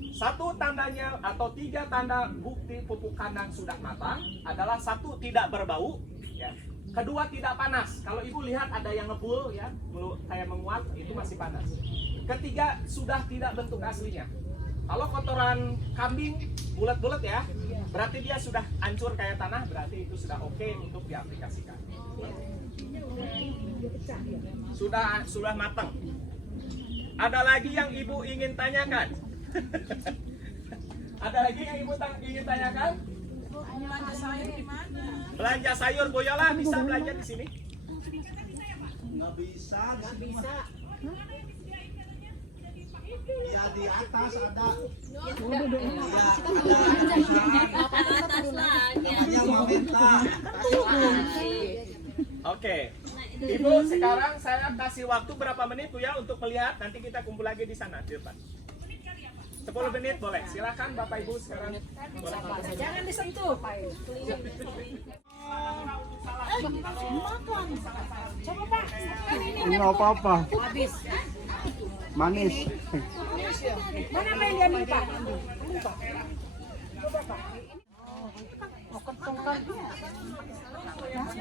1 tandanya atau 3 tanda bukti pupuk kandang sudah matang adalah 1 tidak berbau, ya. Kedua tidak panas. Kalau Ibu lihat ada yang ngebul ya, kayak menguap, itu masih panas. Ketiga sudah tidak bentuk aslinya. Kalau kotoran kambing bulat-bulat ya, berarti dia sudah hancur kayak tanah, berarti itu sudah oke untuk diaplikasikan. Sudah matang. Ada lagi yang Ibu ingin tanyakan? Ada lagi yang ibu ingin tanyakan? Belanja sayur di mana? Belanja sayur Bu Yola bisa belanja di sini? Nggak bisa. Ya di atas ada. Yang mau minta. Oke. Ibu, sekarang saya kasih waktu berapa menit Bu ya untuk melihat. Nanti kita kumpul lagi di sana di depan. 10 menit boleh. Silakan Bapak Ibu sekarang. Jangan disentuh, Pak. Coba Pak, Enggak apa-apa. habis. Manis. Mana main diambil Pak?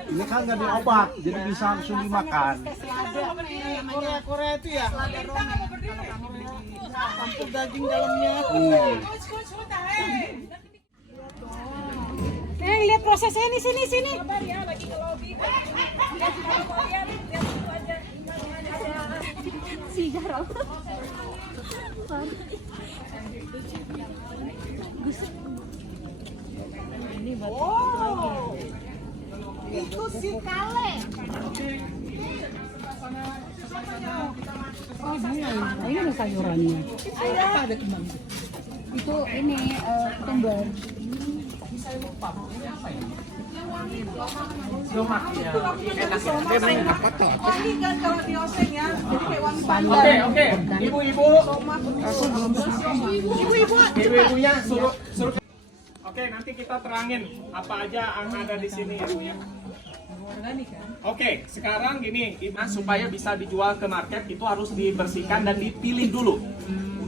Ini kan nggak diobat, jadi bisa langsung dimakan. Korea itu ya. Campur daging dalamnya. Lihat prosesnya ini sini. Sabar ya, lagi ke lobby. Lihat kalau mau lihat dulu aja. Sigaro. Oh, itu si Kale. Ini ada sayurannya. Apa ada kembang? Itu ini ketumbar. Wangi kan kalau dioseng ya. Jadi kayak wangi pandan. Oke. Ibu-ibu. Ibu-ibunya suruh. Oke, nanti kita terangin apa aja yang ada di sini ya Bu ya. Oke, sekarang gini, supaya bisa dijual ke market itu harus dibersihkan dan dipilih dulu.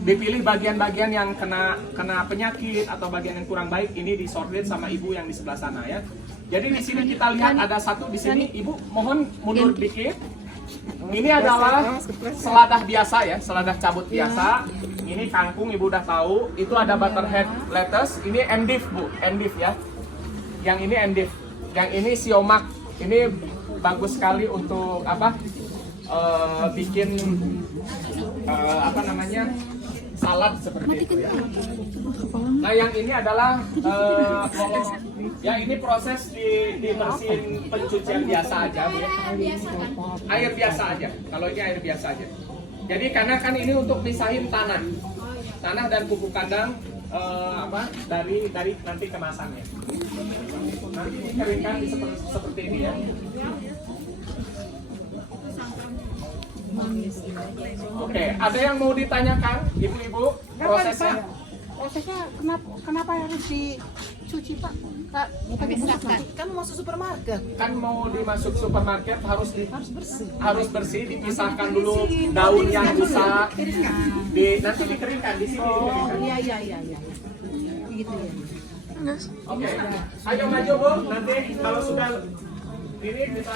Dipilih bagian-bagian yang kena penyakit atau bagian yang kurang baik, ini disortir sama ibu yang di sebelah sana ya. Jadi di sini kita lihat ada satu di sini, ibu mohon mundur dikit. Ini adalah seladah biasa ya, seladah cabut biasa. Ini kangkung ibu udah tahu. Itu ada butterhead lettuce. Ini endive Bu, endive ya. Yang ini endive. Yang ini siomak. Ini bagus sekali untuk apa? Bikin apa namanya? Salad seperti itu ya. Nah yang ini adalah ya ini proses dibersihin pencucian biasa aja Bu ya. Air biasa aja. Kalau ini air biasa aja. Jadi karena kan ini untuk misahin tanah dan pupuk kandang dari nanti kemasannya. Nanti dikeringkan seperti ini ya. Oke, ada yang mau ditanyakan, ibu-ibu? Prosesnya? Prosesnya kenapa harus dicuci Pak? Bukan dimasak. Kan mau masuk supermarket. Kan mau dimasuk supermarket harus bersih, dipisahkan dulu daun yang rusak. Nanti dikeringkan di sini. Iya. Gitu ya. Oke, ayo maju Bu. Nanti kalau sudah ini bisa.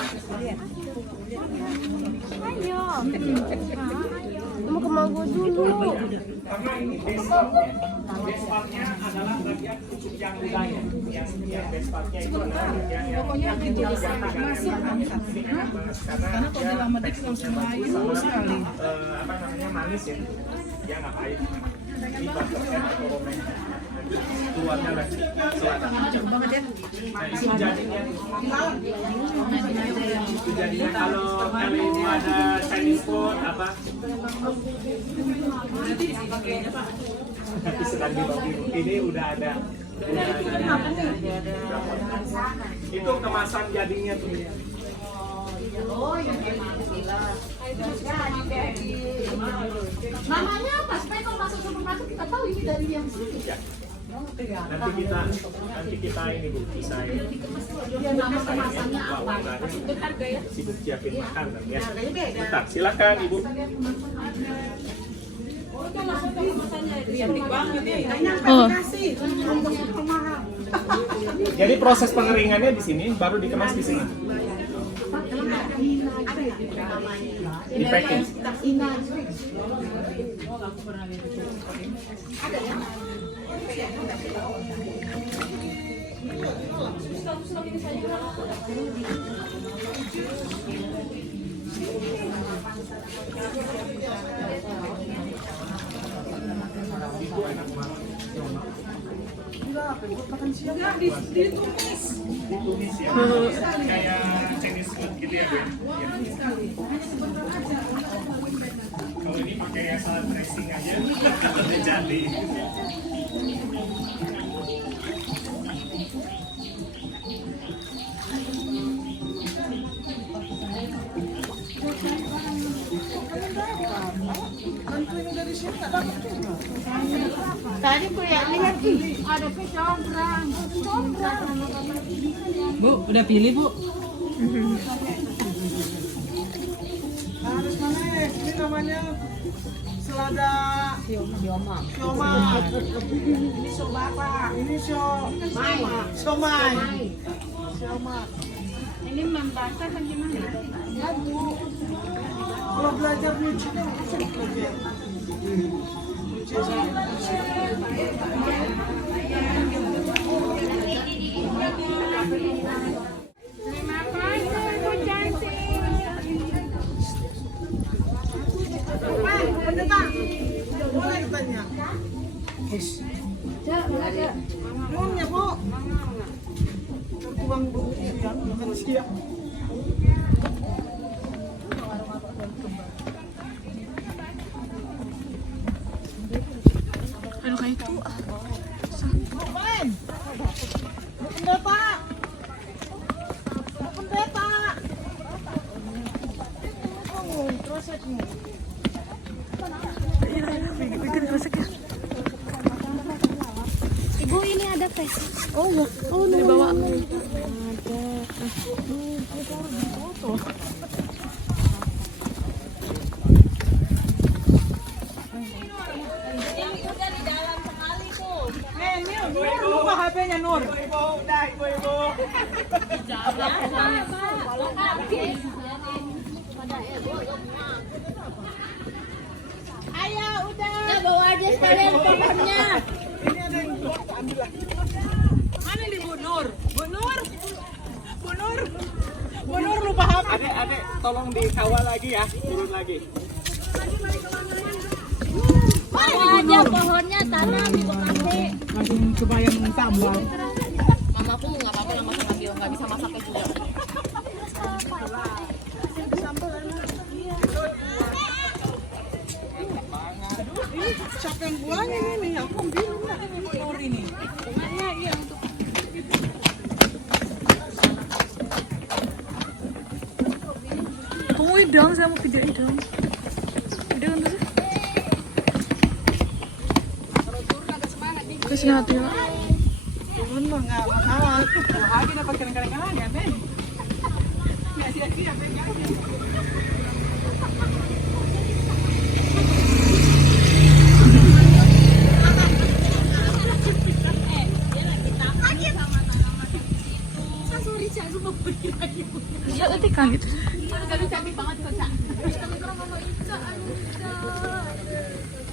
Ayo. Mau ke Mago dulu. Karena ini bestpartnya. Bestpartnya adalah bagian kucuk yang budaya. Yang bestpartnya itu adalah bagian yang Karena kalau di lama dikit langsung layu sekali. apa namanya manis ya. Ya nggak pahit. Ini butterhead atau romaine. Keluarnya lagi selatan. Banget ya. Nah, itu jadinya. Itu jadinya kalau itu ada Chinese food apa? Tapi sedang dibagi. Ini udah ada. Itu kemasan jadinya tuh. Oh, yang namanya apa? Supaya kalau masuk supermarket kita tahu ini dari yang sini. Ya. Nanti kita ini Bu, bisa ini. Ya, nama kemasannya apa? Harga ya? Sibuk siapin makanan ya. Bentar, silakan Ibu. Jadi proses pengeringannya di sini, baru dikemas di sini. Di packing. Itu enak banget. Ditumis ya. Kayak Chinese food gitu ya, Bu. Kalau ini pakai salad dressing aja, udah jadi. Tadi ku ya lihat ada kecombrang. Bu, udah pilih Bu? Harus mana? Ini namanya selada siomay. Ini siomay apa? Ini siomay. Siomay. Ini membakar kan gimana? Kalau belajar nyuci kan bisa belajar. Terima kasih Bu cantik. Pendeta, boleh ditanya? Uangnya, Bu. Uang Bu, makan siang. Aduh kayak itu. Main. Pendeta. Pendeta. Oh, terus ini. Ibu ini ada tes. Oh, Dibawa. Nur, lupa HP-nya Nur. Ayo udah. Ya bawa aja sekalian pohonnya. Ini ada yang ambil lah. Mana nih Bu Nur? Bu Nur. Bu Nur. Bu Nur lupa HP. Adek, tolong dikawal lagi ya, turun lagi. Bawa aja pohonnya tanam di Bekasi. Langsung kebayang tambal. Mamaku nggak apa-apa nama Fabio, nggak bisa masaknya juga. Siapa yang buahnya ini? Aku ambil enggak Nur ini. Bunganya iya untuk Tungguin dong, saya mau videoin dong. Videoin dulu. Kasih hati lah. Turun mah enggak masalah. lagi dapat kadang-kadang ya, Men. Nggak sia-sia pengen. Bisa ketikkan gitu. Cantik banget kok, Cak.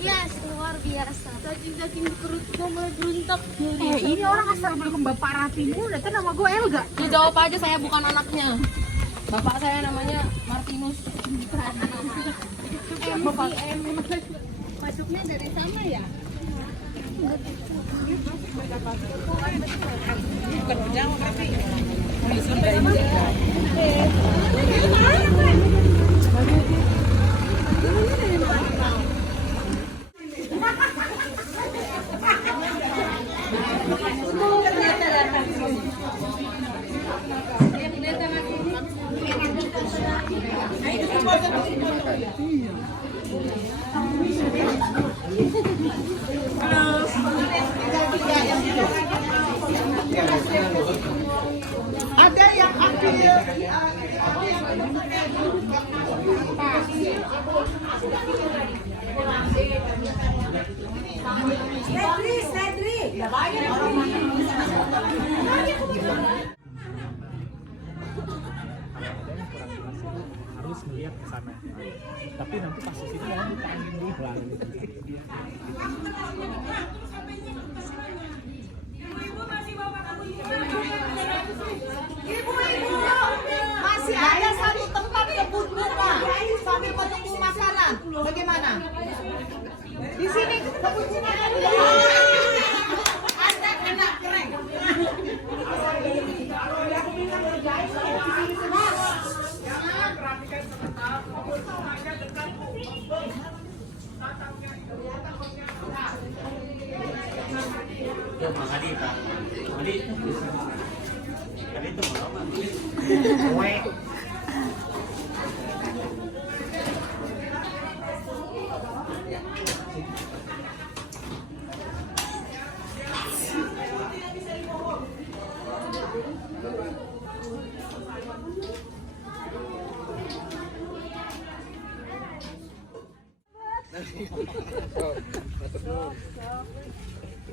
Yes, luar biasa. Daging perutku mulai beruntak. Ini orang asal belum Bapak Rati udah kan nama gue Elga. Ya jawab aja, saya bukan anaknya. Bapak saya namanya Martinus. Bapak masuknya dari sana ya? Ada yang ambil. Harus melihat ke sana. Tapi nanti pas di situ orang buka angin dulu. Ibu-ibu, masih ada satu tempat kebun bunga sambil menunggu makanan. Bagaimana? Di sini kebun bunga ada anak keren.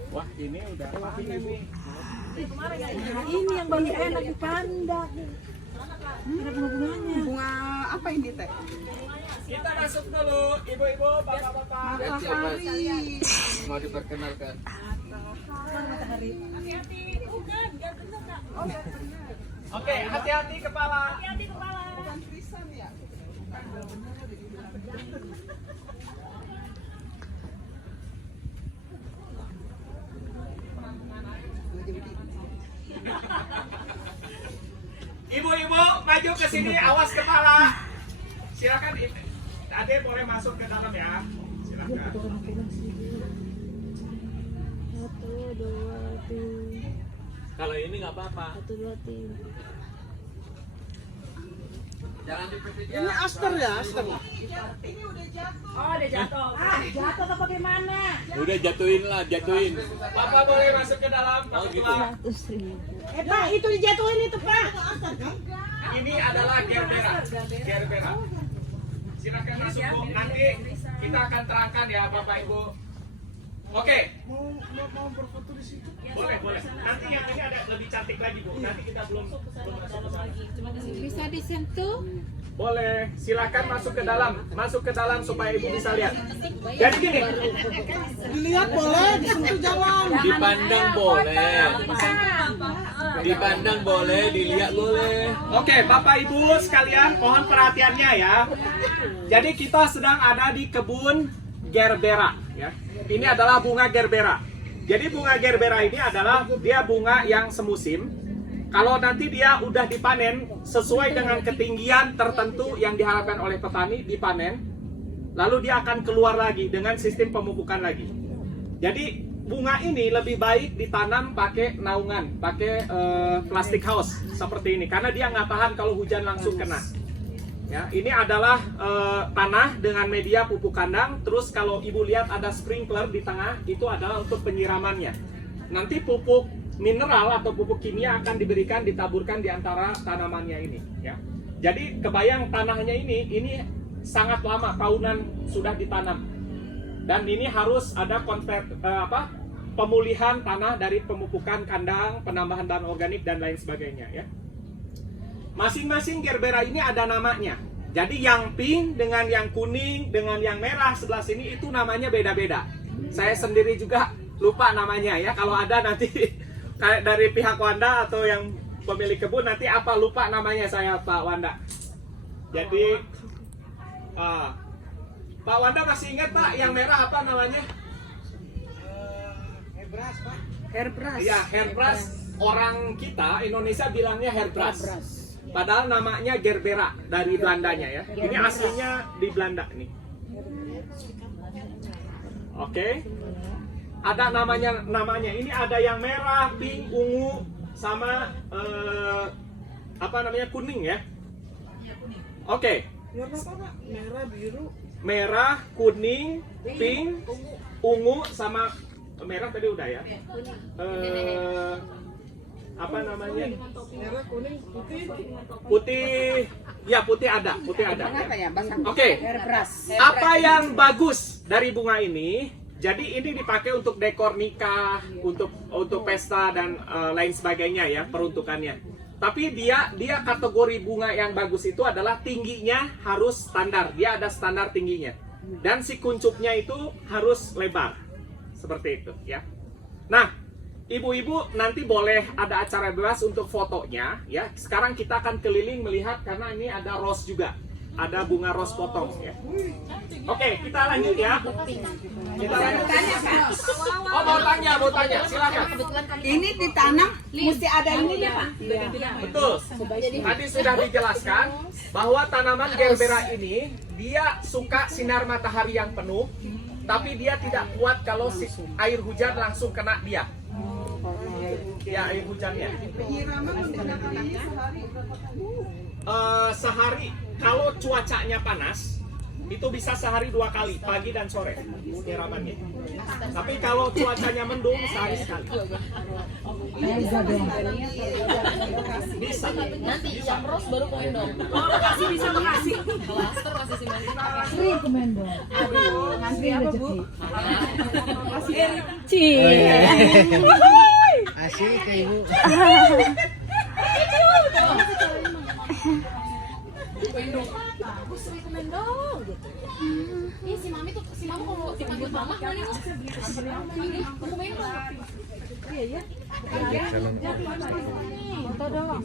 Wah, ini udah apa ini? Ini yang paling enak dipandang. Ada bunga-bunganya. Bunga apa ini teh? Kita masuk dulu, ibu-ibu, bapak-bapak. Matahari. Mau diperkenalkan. Oke, hati-hati kepala. Bukan krisan ya? Ibu-ibu maju ke sini, awas kepala. Silakan, Ade boleh masuk ke dalam ya. Silakan. 1, 2, 3. Kalau ini nggak apa-apa. 1, 2, 3. Jangan dipercaya. Ini aster ya, aster. Oh, udah jatuh. Jatuh atau bagaimana? Udah jatuhin lah, jatuhin. Papa boleh masuk ke dalam. Oh, gitu. Pak, itu dijatuhin itu, Pak. Ini adalah gerbera. Gerbera. Silakan masuk, Bu. Nanti kita akan terangkan ya, Bapak Ibu. Oke. Mau berfoto di situ? Boleh, boleh. Nanti yang ini ada lebih cantik lagi, Bu. Nanti kita belum masuk ke sana. Bisa disentuh? Boleh, silakan masuk ke dalam. Masuk ke dalam supaya Ibu bisa lihat. Jadi gini. Dilihat boleh, disentuh jangan. Dipandang boleh. Dipandang boleh, dilihat boleh. Oke, Bapak Ibu sekalian, mohon perhatiannya ya. Jadi kita sedang ada di kebun gerbera ya. Ini adalah bunga gerbera. Jadi bunga gerbera ini adalah dia bunga yang semusim. Kalau nanti dia udah dipanen sesuai dengan ketinggian tertentu yang diharapkan oleh petani, dipanen, lalu dia akan keluar lagi dengan sistem pemupukan lagi. Jadi bunga ini lebih baik ditanam pakai naungan, pakai plastik house seperti ini, karena dia nggak tahan kalau hujan langsung kena. Ya, ini adalah tanah dengan media pupuk kandang. Terus kalau ibu lihat ada sprinkler di tengah, itu adalah untuk penyiramannya. Nanti pupuk mineral atau pupuk kimia akan diberikan, ditaburkan di antara tanamannya ini. Ya, jadi kebayang tanahnya ini sangat lama, tahunan sudah ditanam. Dan ini harus ada pemulihan tanah dari pemupukan kandang, penambahan bahan organik dan lain sebagainya. Ya. Masing-masing gerbera ini ada namanya. Jadi yang pink dengan yang kuning dengan yang merah sebelah sini itu namanya beda-beda. Saya sendiri juga lupa namanya ya. Kalau ada nanti kayak dari pihak Wanda atau yang pemilik kebun nanti apa lupa namanya saya Pak Wanda. Jadi Pak Wanda masih ingat Pak yang merah apa namanya? Hairbrush, Pak. Hairbrush. Iya, hairbrush. Orang kita Indonesia bilangnya hairbrush. Padahal namanya gerbera dari Belandanya ya. Ini aslinya di Belanda nih. Oke. Ada namanya. Ini ada yang merah, pink, ungu, sama kuning ya. Oke. Warna apa, Pak? Merah, biru. Merah, kuning, pink, ungu, sama merah tadi udah ya. Merah, kuning, putih. Putih, ya putih ada. Apa ya? Oke. Apa yang bagus dari bunga ini? Jadi ini dipakai untuk dekor nikah, untuk pesta dan lain sebagainya ya peruntukannya. Tapi dia kategori bunga yang bagus itu adalah tingginya harus standar. Dia ada standar tingginya. Dan si kuncupnya itu harus lebar. Seperti itu ya. Nah, ibu-ibu nanti boleh ada acara bebas untuk fotonya ya. Sekarang kita akan keliling melihat karena ini ada rose juga. Ada bunga rose potong ya. Oke, kita lanjut ya. Kita lanjut. Oh, mau tanya, silakan. Ini ditanam mesti ada ini ya, Pak? Betul. Tadi sudah dijelaskan bahwa tanaman gerbera ini dia suka sinar matahari yang penuh, tapi dia tidak kuat kalau air hujan langsung kena dia. Ya, air hujannya. Penyiraman menggunakan ini sehari berapa kali? Sehari kalau cuacanya panas itu bisa sehari 2 kali, pagi dan sore penyiramannya. Tapi kalau cuacanya mendung sehari sekali. Bisa. Nanti yang Ros baru koin dong. Makasih bisa makasih. Plaster masih simentin. Sering komendo. Ngantri apa Bu? Asik ya Ibu. Bagus rekomendong gitu. Iya si Mami kalau dipanggil mama kali lu. Rekomendong. Iya ya. Foto dong.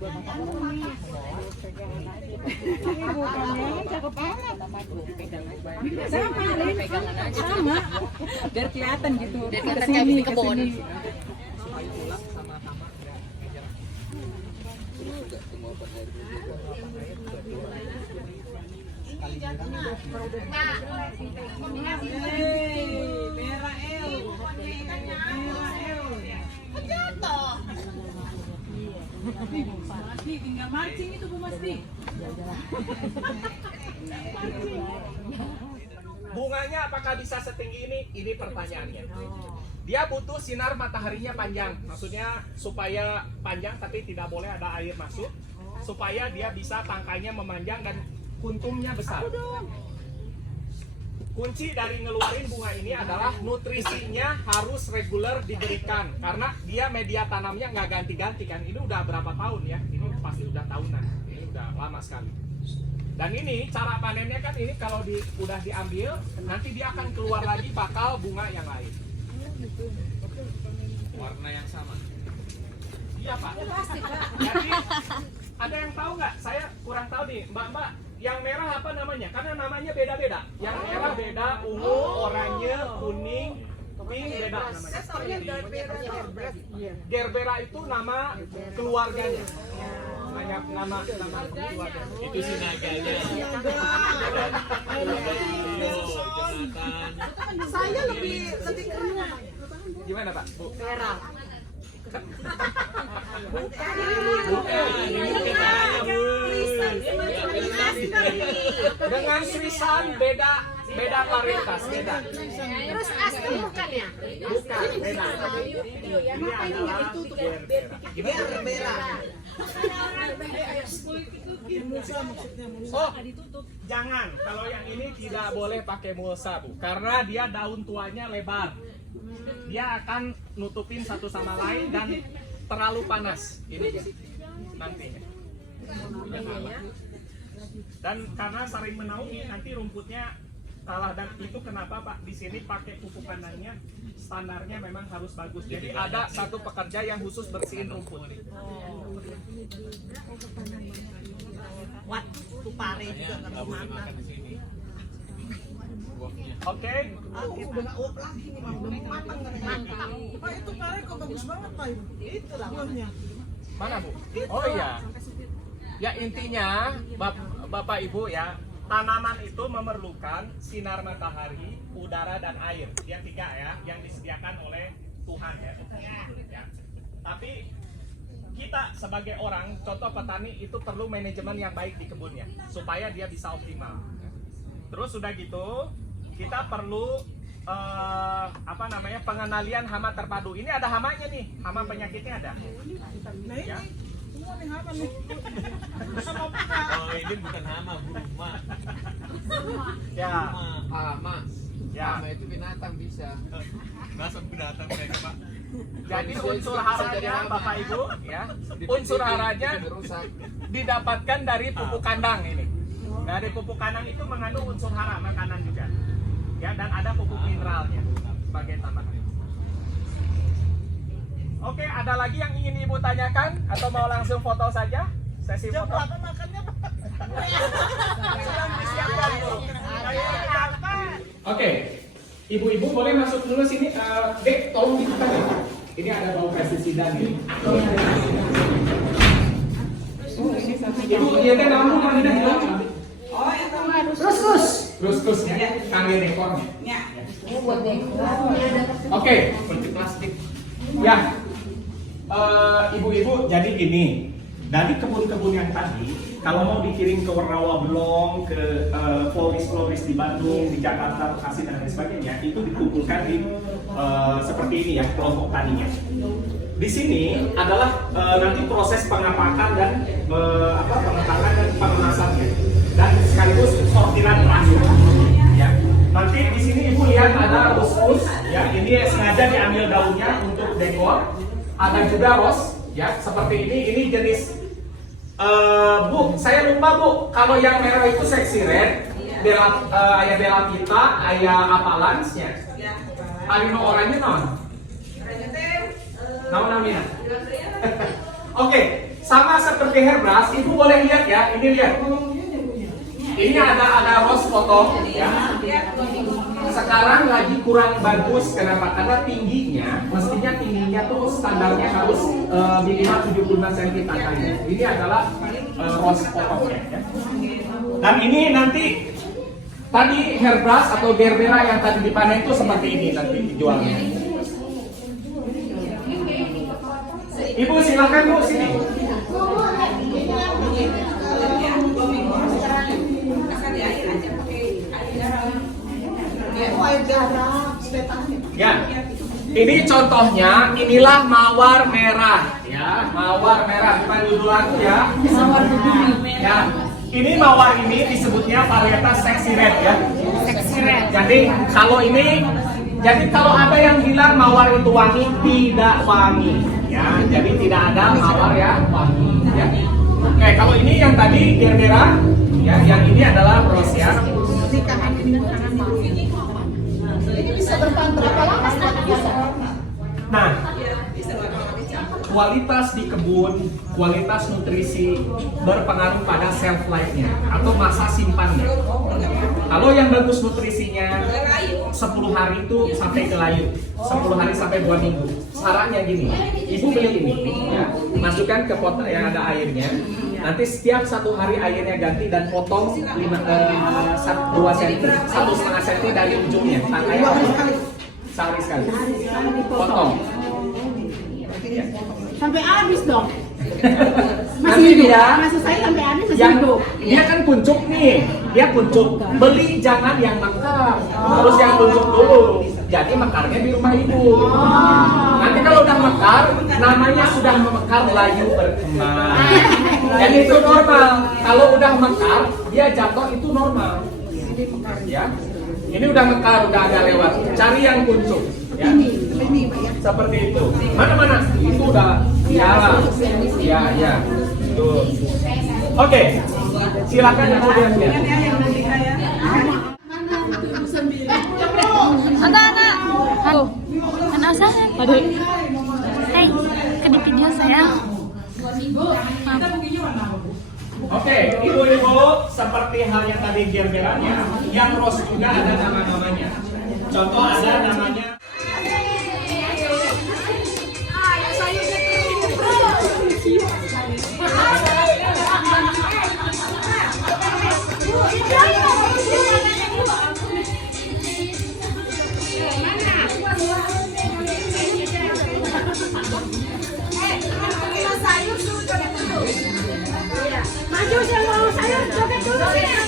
Bukannya cakep banget. Sama, Lin. Sama. Biar kelihatan gitu. Biar kelihatan kayak di kebun. Tinggal mancing itu Bu Masti. Bunganya apakah bisa setinggi ini? Ini pertanyaannya. Dia butuh sinar mataharinya panjang, maksudnya supaya panjang tapi tidak boleh ada air masuk, supaya dia bisa tangkainya memanjang dan kuntumnya besar. Kunci dari ngeluarin bunga ini adalah nutrisinya harus reguler diberikan, karena dia media tanamnya nggak ganti-ganti kan. Ini udah berapa tahun ya? Ini pasti udah tahunan, ini udah lama sekali. Dan ini cara panennya kan ini kalau udah diambil, nanti dia akan keluar lagi bakal bunga yang lain. Warna yang sama. Iya Pak. Jadi ada yang tahu nggak? Saya kurang tahu nih, Mbak. Yang merah apa namanya? Karena namanya beda-beda. Yang merah beda, ungu, oranye, kuning, pink beda namanya. Gerbera itu nama keluarganya. Nama keluarga. Itu si naganya. Saya lebih keren. Gimana Pak? Bu? Merah. Dengan Swissan beda varietas, beda. Terus asli bukan ya? Bukan, beda. Ini adalah Gerbera. Oh, jangan. Kalau yang ini tidak boleh pakai mulsa, Bu. Karena dia daun tuanya lebar. Dia akan nutupin satu sama lain dan terlalu panas. Ini nantinya. Dan karena saling menaungi, nanti rumputnya kalah. Dan itu kenapa Pak di sini pakai pupuk kandangnya standarnya memang harus bagus. Jadi ada satu pekerja yang khusus bersihin rumput. Wat, tupare juga Nggak boleh makan di sini. Oke. Udah nggak uap lagi nih, udah matang katanya. Pak, itu pare kok bagus banget, Pak. Itulah Buahnya. Mana Bu? Oh iya. Ya intinya Bapak Ibu ya, tanaman itu memerlukan sinar matahari, udara dan air. Yang 3 ya, yang disediakan oleh Tuhan ya. Tapi kita sebagai orang, contoh petani itu perlu manajemen yang baik di kebunnya supaya dia bisa optimal. Terus sudah gitu, kita perlu pengenalian hama terpadu. Ini ada hamanya nih, hama penyakitnya ada. Ya. Semua nih hama nih. Oh ini bukan hama, burung ma. Ya. Hama. Ya. Hama itu binatang bisa. Masa binatang mereka Pak. Jadi unsur haranya Bapak Ibu ya, unsur haranya didapatkan dari pupuk kandang ini. Dari pupuk kandang itu mengandung unsur hara makanan juga. Ya, dan ada pupuk mineralnya sebagai tambahan. Oke, ada lagi yang ingin Ibu tanyakan atau mau langsung foto saja? Sesi foto. makannya Sedang disiapkan tuh. Oke, ibu-ibu boleh masuk dulu sini. Dek, tolong dibuka ya. Ini ada bau pestisida nih. Ibu, iya teh namun kan udah hilang. Oh, itu Terus ya, kangge dekor. Ya. Oke, seperti plastik. Ya, ibu-ibu, jadi gini, dari kebun-kebun yang tadi, kalau mau dikirim ke Rawa Belong, ke florist di Bandung, di Jakarta, Bekasi dan lain sebagainya, itu dikumpulkan di seperti ini ya, kelompok taninya. Di sini adalah nanti proses pengapakan dan pengetakan dan pengemasannya, dan sekaligus sortiran terakhir. Ya. Nanti di sini ibu lihat ada rose, ya, ini sengaja diambil daunnya untuk dekor. Ada juga rose, ya, seperti ini. Ini jenis Bu, saya lupa Bu, kalau yang merah itu sexy red, ayah Bella Vita, ayah Apalansnya. Alino oranye non? Naon namanya? Oke, sama seperti hairbrush, ibu boleh lihat ya, ini lihat. Ini ada rose potong, ya. Sekarang lagi kurang bagus, kenapa? Karena mestinya tingginya tuh standarnya harus minimal 75 cm tangkainya. Ini adalah rose potongnya, ya. Dan ini nanti tadi hairbrush atau gerbera yang tadi dipanen itu seperti ini nanti dijualnya. Ibu silakan Bu, sini. Ya, ini contohnya, inilah mawar merah, ya, mawar merah, bukan duduk aku ya. Mawar ya, ini mawar ini disebutnya varietas sexy red ya. Sexy red. Jadi kalau ada yang bilang mawar itu wangi, tidak wangi, ya. Jadi tidak ada mawar yang wangi, ya. Oke, kalau ini yang tadi gerbera, ya, yang ini adalah rose ya. Ini bisa bertahan berapa lama? Nah, kualitas di kebun, kualitas nutrisi berpengaruh pada shelf life-nya atau masa simpannya. Kalau yang bagus nutrisinya 10 hari itu sampai ke layu, 10 hari sampai 2 minggu. Sarannya gini, ibu beli ini, ya, masukkan ke pot yang ada airnya. Nanti setiap 1 hari airnya ganti dan potong 2 cm, 1,5 cm dari ujungnya. Tangkainya sehari sekali. Potong. Sampai habis dong. Masih hidup. Maksud saya sampai habis masih Yang hidup. dia kan kuncup nih, dia kuncup. Beli jangan yang mekar, terus yang kuncup dulu. Jadi mekarnya di rumah ibu. Nanti kalau udah mekar, namanya sudah memekar layu berkembang. Dan itu normal. Kalau udah mekar, dia jatuh itu normal. Ya, ini udah mekar, udah agak lewat. Cari yang kuncup. Ya. Seperti itu. Mana? Itu udah ya. Tuh. Oke. Silakan yang mau lihat. Anak-anak. Halo. Anak saya. Aduh. Hai, kedip video saya. Oke, ibu-ibu, seperti halnya tadi gerberanya, yang rose juga ada nama-namanya. Contoh ada namanya. Maju yang mau sayur joget dulu ya.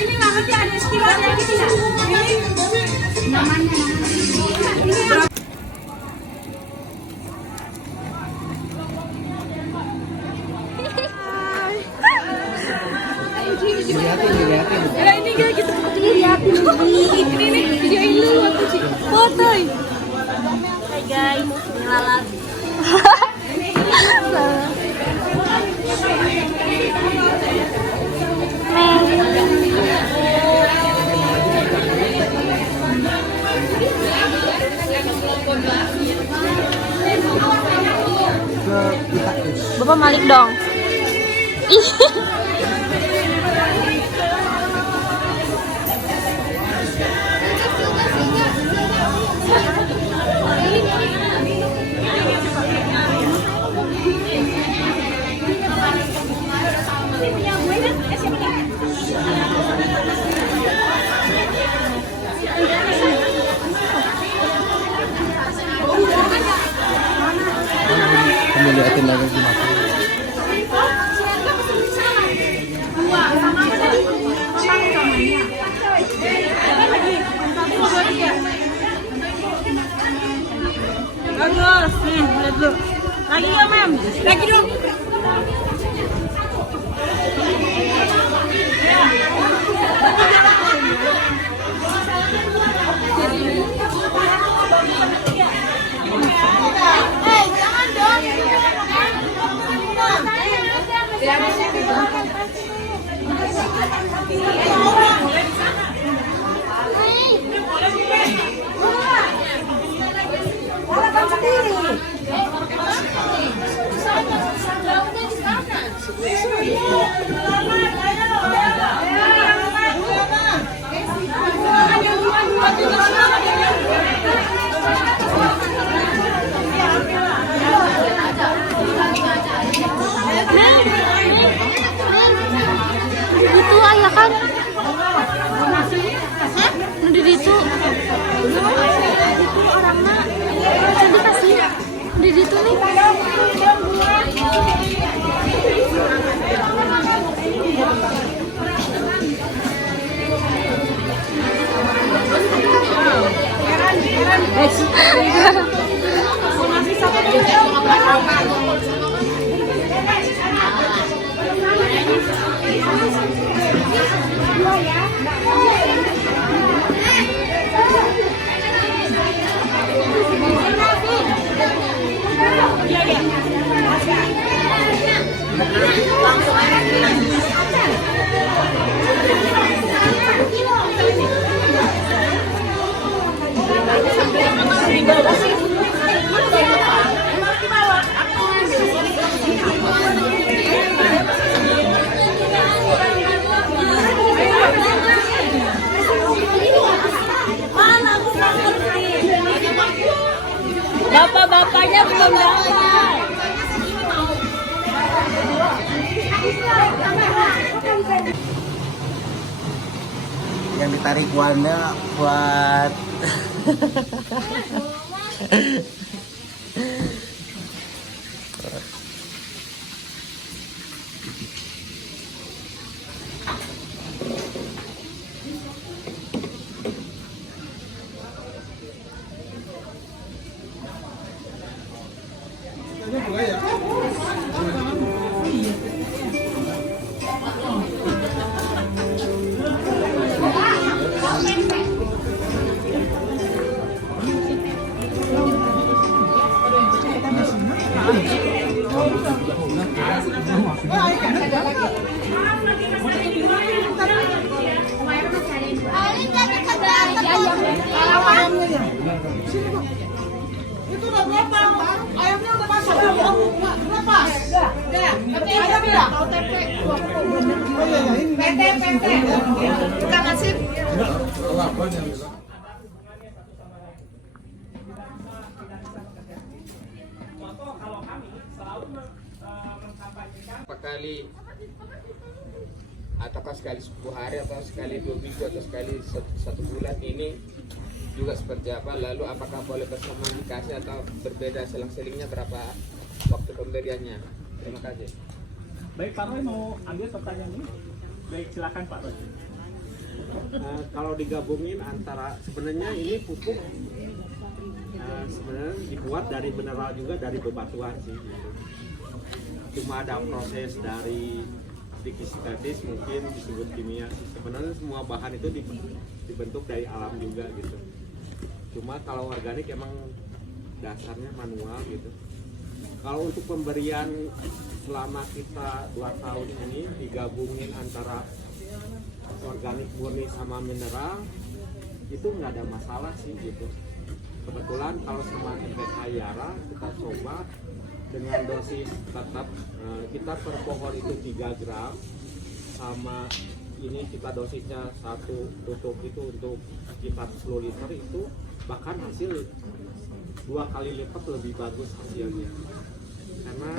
Ini nanti ada istilahnya gitu ya. Ya ini gak gitu dilihatin ini nih videoin dulu aku sih foto. Hai guys, ini lalat. Bapak Malik dong. Ih. Kamu liatin lagi gimana? Bagus, nih lihat dulu. Lagi ya Mem, lagi dong. Itu ayah kan? Udah itu orangnya cantik asli. Udah itu nih. Bapak-bapaknya belum dapat. Yang ditarik Wanda buat Itu udah berapa? Ayamnya udah masuk berapa? Ayamnya mau tempe. PT. Kita kasih. Berapa kali, ataukah sekali 10 hari atau sekali 2 minggu atau sekali 1 bulan ini juga seperti apa, lalu apakah boleh bersama dikasih atau berbeda selang-selingnya, berapa waktu pemberiannya? Terima kasih. Baik, Pak Roy mau ambil pertanyaan ini? Baik, silakan Pak Roy. Kalau digabungin antara, sebenarnya ini pupuk sebenarnya dibuat dari mineral juga dari bebatuan sih. Cuma ada proses dari sedikit sintetis, mungkin disebut kimia. Sebenarnya semua bahan itu dibentuk dari alam juga gitu. Cuma kalau organik emang dasarnya manual gitu. Kalau untuk pemberian selama kita 2 tahun ini digabungin antara organik murni sama mineral, itu nggak ada masalah sih gitu. Kebetulan kalau sama MPK Yara kita coba dengan dosis tetap, kita per pohon itu 3 gram, sama ini kita dosisnya 1 tutup itu untuk sekitar 10 liter, itu bahkan hasil 2 kali lipat lebih bagus hasilnya, karena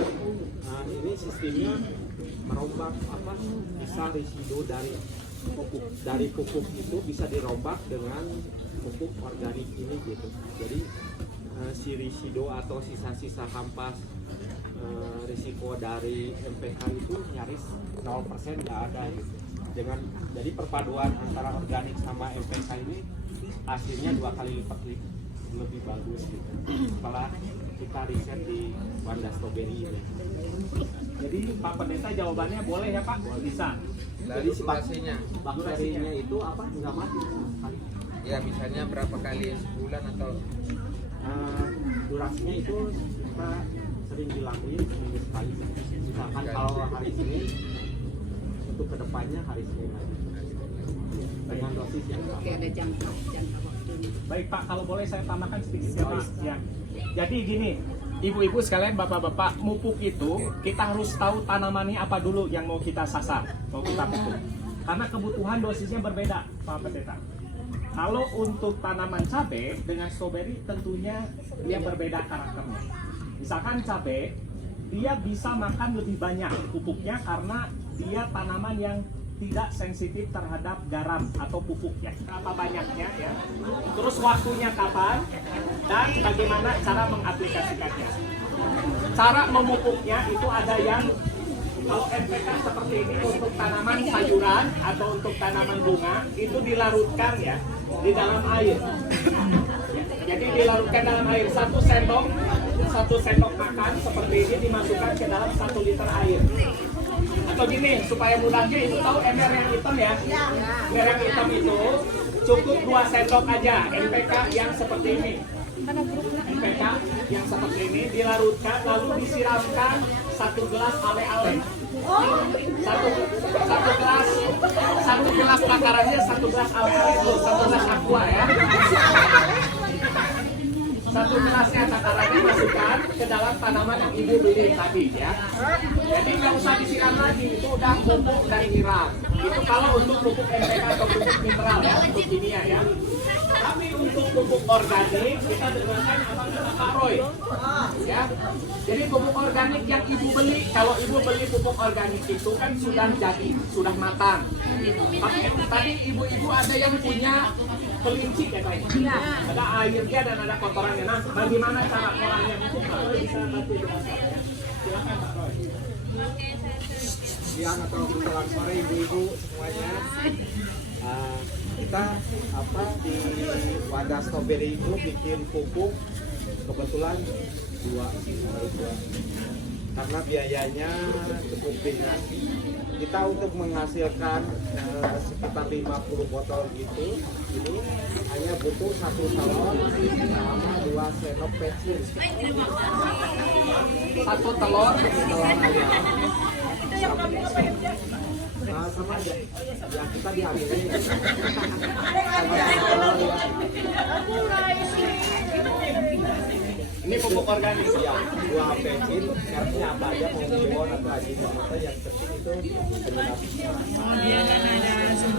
ini sistemnya merombak bisa residu dari pupuk itu bisa dirombak dengan pupuk organik ini gitu. Jadi si residu atau sisa-sisa hampas risiko dari MPK itu nyaris 0% nggak ada gitu. Jadi perpaduan antara organik sama MPK ini hasilnya 2 kali lipat lebih bagus gitu. Setelah kita riset di Wanda Strawberry ini. Jadi Pak Pendeta jawabannya boleh ya Pak? Bisa. Jadi Bakterinya itu apa? Nggak mati sekali. Ya, misalnya berapa kali, sebulan atau durasinya itu kita sering dilakuin seminggu sekali. Misalkan kalau hari Senin, untuk kedepannya hari Senin lagi dengan dosis yang sama. Ada jangka waktu. Baik Pak, kalau boleh saya tambahkan sedikit ya Pak. Ya. Jadi gini, ibu-ibu sekalian, bapak-bapak, mupuk itu kita harus tahu tanamannya apa dulu yang mau kita sasar, mau kita pupuk. Karena kebutuhan dosisnya berbeda, Pak Pendeta. Kalau untuk tanaman cabai dengan stroberi tentunya dia berbeda karakternya. Misalkan cabai, dia bisa makan lebih banyak pupuknya karena dia tanaman yang tidak sensitif terhadap garam atau pupuk ya. Berapa banyaknya ya, terus waktunya kapan, dan bagaimana cara mengaplikasikannya. Cara memupuknya itu ada yang kalau NPK seperti ini untuk tanaman sayuran atau untuk tanaman bunga itu dilarutkan ya di dalam air. Jadi dilarutkan dalam air 1 sendok makan seperti ini dimasukkan ke dalam 1 liter air. Atau gini, supaya mudahnya itu tahu ember yang hitam ya. Ember yang hitam itu cukup 2 sendok aja NPK yang seperti ini. NPK yang seperti ini dilarutkan lalu disiramkan 1 gelas ale-ale. Satu gelas takarannya 1 gelas ale-ale itu 1 gelas aqua ya. 1 gelasnya takarannya masukkan ke dalam tanaman yang ibu beli tadi ya. Jadi nggak usah disiram lagi, itu udah pupuk dari mineral. Itu kalau untuk pupuk NPK atau pupuk mineral ya, untuk kimia ya. Tapi untuk pupuk organik kita dengarkan apa kata Pak Roy ya. Jadi pupuk organik yang ibu beli, kalau ibu beli pupuk organik itu kan sudah jadi, sudah matang. Tapi tadi ibu-ibu ada yang punya kelinci ya Pak. Ada airnya dan ada kotorannya. Nah, bagaimana cara olahnya? Mungkin Pak Roy bisa bantu jelaskan ya. Silakan Pak Roy. Siang atau menjelang sore ibu-ibu semuanya, kita di Wanda Strawberry itu bikin pupuk kebetulan 2 karena biayanya cukup ringan. Kita untuk menghasilkan sekitar 50 botol gitu, ini hanya butuh 1 telur sama 2 sendok pensil. 1 telur ayam sama-sama aja. Ya kita diambil ini. Ini pupuk organik. Ya, dua bensin, mereknya apa aja, mau Bimon atau Ajinomoto, yang penting itu penyedap.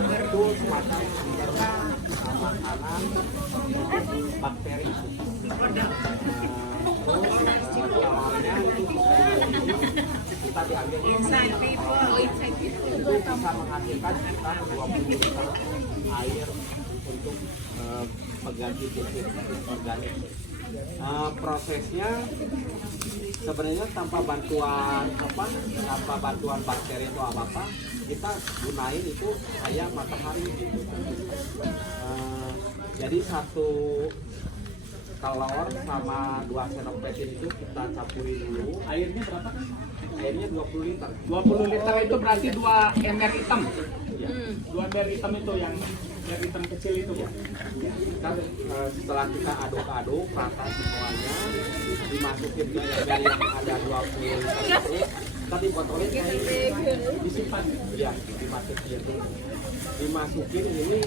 Itu semacam sumber makanan bakteri. Terus awalnya itu kita diambil itu bisa menghasilkan sekitar 20 liter air untuk mengganti pupuk organik. Prosesnya sebenarnya tanpa bantuan bakteri atau apa kita gunain itu kayak matahari gitu. Jadi satu telur sama 2 sendok petin itu kita campurin dulu. Airnya berapa kan? Airnya 20 liter. 20 liter itu berarti 2 ember hitam. 2 ember hitam itu yang ember hitam kecil itu. Kan setelah kita aduk-aduk rata semuanya, dimasukin ke ember yang ada 20 liter itu, kita dibotolin disimpan. Ya, dimasukin ini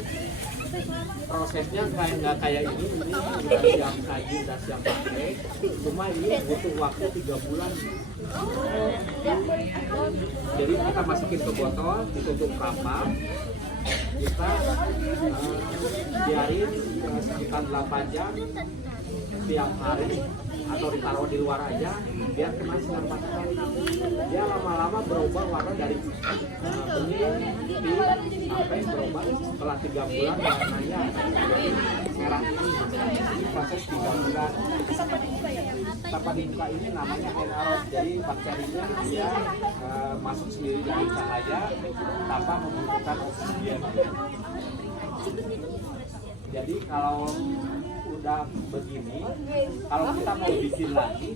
prosesnya nggak kayak ini udah siap saji, udah siap pakai, cuma ini butuh waktu 3 bulan. Jadi kita masukin ke botol, ditutup rapat, kita biarin sekitar 8 jam setiap hari atau ditaruh di luar aja biar kena sinar matahari. Dia lama-lama berubah warna dari bening, putih sampai berubah setelah 3 bulan warnanya menjadi merah ini. Ini proses 3 bulan. Tanpa dibuka ini namanya air arus. Jadi bakterinya dia masuk sendiri dari cahaya tanpa membutuhkan oksigen. Jadi kalau udah begini, kalau kita mau bikin lagi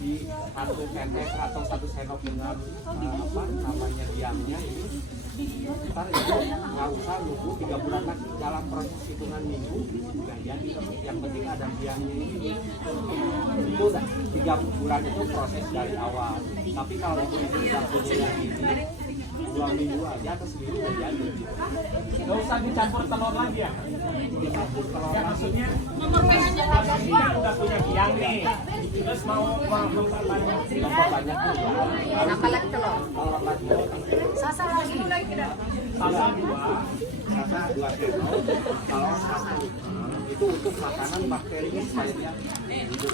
di 1 tetes atau 1 sendok dengan biangnya ini, ntar itu nggak usah nunggu 3 bulan lagi, dalam proses hitungan minggu nggak jadi. Yang penting ada biangnya ini, itu udah 3 bulan itu proses dari awal. Tapi kalau itu waktunya yang ini 2 minggu aja atau seminggu udah jadi. Nggak usah dicampur telur lagi ya? Dicampur telur Ya lagi. maksudnya kan udah punya biang nih, terus mau memperbanyak Banyak juga. Apa lagi telur? Telur lagi. Sasa lagi dulu lagi tidak? Sasa 2. Sasa 2 sendok, telur 1. Itu untuk makanan bakterinya supaya dia hidup.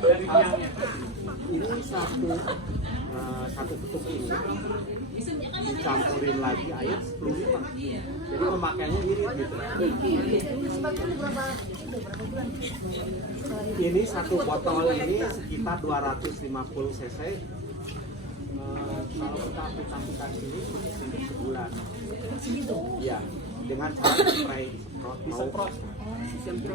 Dari biangnya. Ini satu tutup ini dicampurin lagi air 10 liter. Jadi pemakaiannya irit gitu. Ini satu botol ini sekitar 250 cc. Kalau kita aplikasikan ini untuk sebulan. Ya, dengan cara spray disemprot.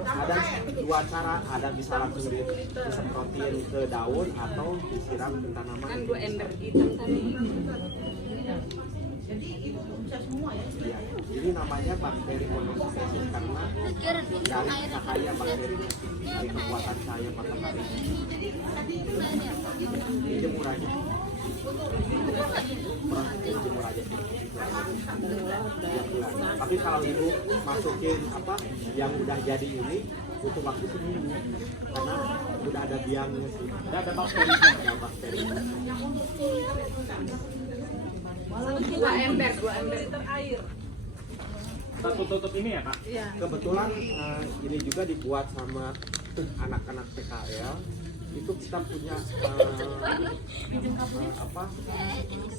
Ada 2 cara, ada bisa langsung disemprotin ke daun atau disiram ke tanaman. Kan 2 ember hitam tadi. Jadi itu bisa semua ya? Iya, ini namanya bakteri monosintesis karena dari cahaya bakteri, dari kekuatan cahaya matahari. Ini jemur aja. Prosesnya jemur aja. Tapi kalau ibu masukin yang udah jadi ini butuh waktu seminggu karena udah ada biangnya sih. Ada bakterinya. Ada bakteri. 2 ember liter air. Satu tutup ini ya Kak? Iya. Kebetulan ini juga dibuat sama anak-anak PKL. Itu kita punya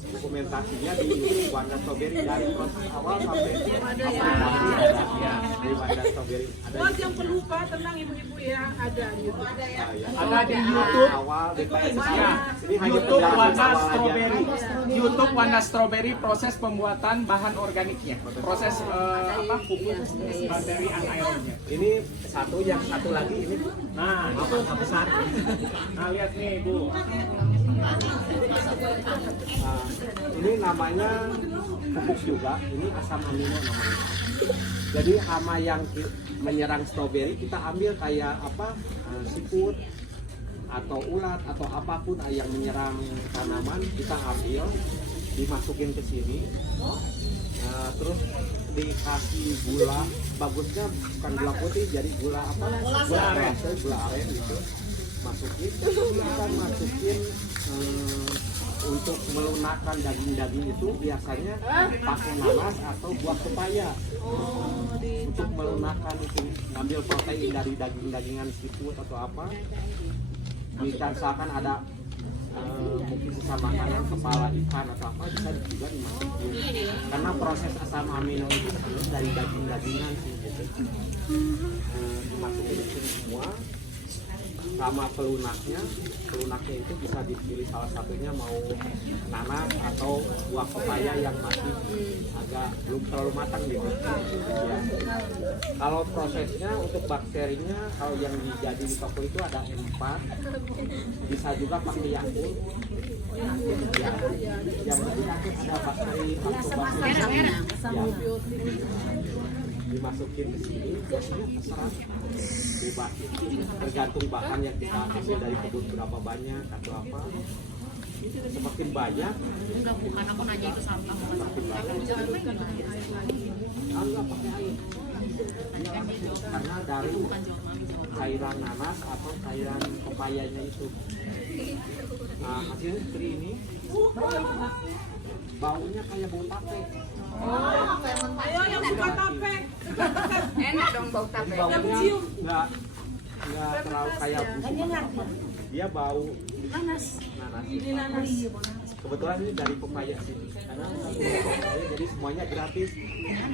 dokumentasinya di Wanda Strawberry dari proses awal sampai aplikasi di Wanda Strawberry. Ada yang pelupa tenang ibu-ibu ya, ada gitu. Ada di YouTube. awal DPS Ya, ini hanya YouTube penjelasan Wanda awal aja. Strawberry. YouTube Wanda Strawberry proses pembuatan bahan organiknya. Proses pupuk bakteri anaerobnya. Ini satu, yang satu lagi ini Nah, itu besar. nah lihat nih Bu. Ini namanya pupuk juga, ini asam amino namanya. Jadi hama yang menyerang stroberi kita ambil kayak siput, atau ulat atau apapun yang menyerang tanaman kita ambil, dimasukin ke sini. Terus dikasih gula, bagusnya bukan gula putih, jadi gula apa? Gula aren gitu. Masukin, kita masukin untuk melunakkan daging-daging itu biasanya pakai nanas atau buah pepaya. Untuk melunakkan itu, ngambil protein dari daging-dagingan seafood atau apa. Misalkan ada mungkin sisa makanan, kepala ikan atau apa, bisa juga dimasukin. Karena proses asam amino itu sebenarnya dari daging-dagingan sih gitu. Dimasukin di sini semua. Sama pelunaknya itu bisa dipilih salah satunya mau nanas atau buah pepaya yang masih agak belum terlalu matang gitu. Ya. Kalau prosesnya untuk bakterinya, kalau yang jadi di toko itu ada 4, bisa juga pakai Yakult. Ya. Yang penting nanti ada bakteri dimasukin ke sini, biasanya terserah bebas, tergantung bahan yang kita ambil dari kebun berapa banyak atau apa. Semakin banyak, Bukan aku nanya itu sama kamu. semakin banyak. Enggak pakai air, karena dari cairan nanas atau cairan pepayanya itu. Nah, hasilnya seperti ini. Baunya kayak bau tape. Ayo yang suka tape. Enak dong bau tape. Baunya nggak terlalu kayak busuk. Dia bau nanas. Kebetulan ini dari pepaya sini. Karena pepaya jadi semuanya gratis.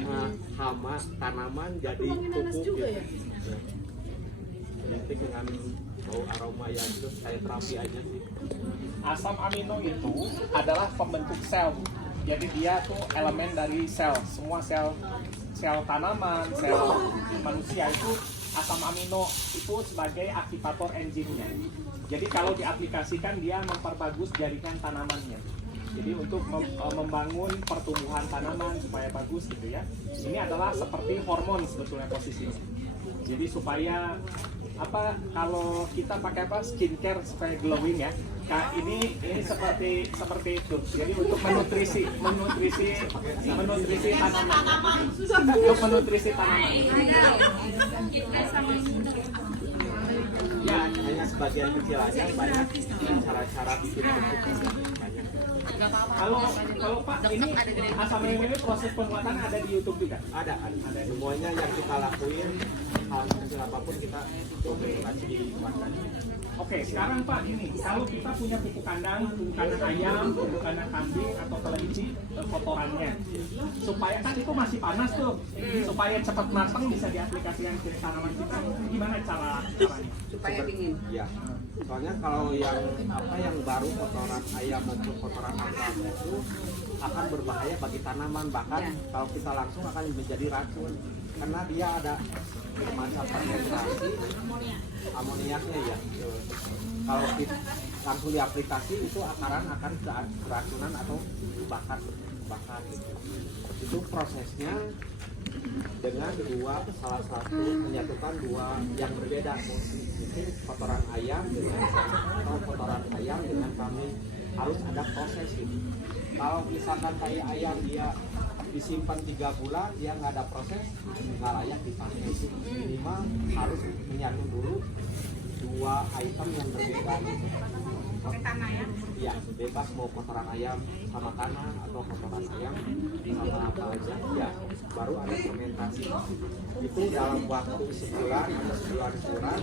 Nah, hama tanaman jadi pupuk gitu. Identik dengan bau aroma yang itu kayak terapi aja sih. Asam amino itu adalah pembentuk sel. Jadi dia tuh elemen dari sel. Semua sel tanaman, sel manusia itu asam amino itu sebagai aktivator enzimnya. Jadi kalau diaplikasikan dia memperbagus jaringan tanamannya. Jadi untuk membangun pertumbuhan tanaman supaya bagus gitu ya. Ini adalah seperti hormon sebetulnya posisinya. Jadi supaya apa, kalau kita pakai apa, skincare supaya glowing ya. Ini seperti itu. Jadi untuk menutrisi tanaman. Untuk menutrisi tanaman. Ya, hanya sebagian kecil aja, banyak cara-cara bikin pupuk banyak. Kalau Pak, ini asam amino ini proses pembuatan ada di YouTube juga? Ada. Semuanya yang kita lakuin, hal kecil apapun kita dokumentasi di Wanda. Oke, sekarang Pak ini, kalau kita punya pupuk kandang ayam, pupuk kandang kambing atau kelinci, kotorannya, supaya kan itu masih panas tuh, supaya cepat matang bisa diaplikasikan ke tanaman kita. Gimana caranya? Supaya dingin. Ya. Soalnya kalau yang baru kotoran ayam maupun kotoran ayam itu akan berbahaya bagi tanaman, bahkan kalau kita langsung akan menjadi racun karena dia ada masa fermentasi amoniaknya ya. Kalau kita langsung diaplikasi itu akaran akan keracunan atau bakar gitu. Itu prosesnya dengan salah satu menyatukan dua yang berbeda, mungkin kotoran ayam dengan kambing, harus ada proses gitu. Kalau misalkan kayak ayam dia disimpan 3 bulan dia nggak ada proses, nggak layak dipakai. Minimal harus menyatu dulu 2 item yang berbeda gitu. Ya, bebas mau kotoran ayam sama tanah atau kotoran ayam sama apa aja, ya baru ada fermentasi. Itu dalam waktu sebulan atau sebulan kurang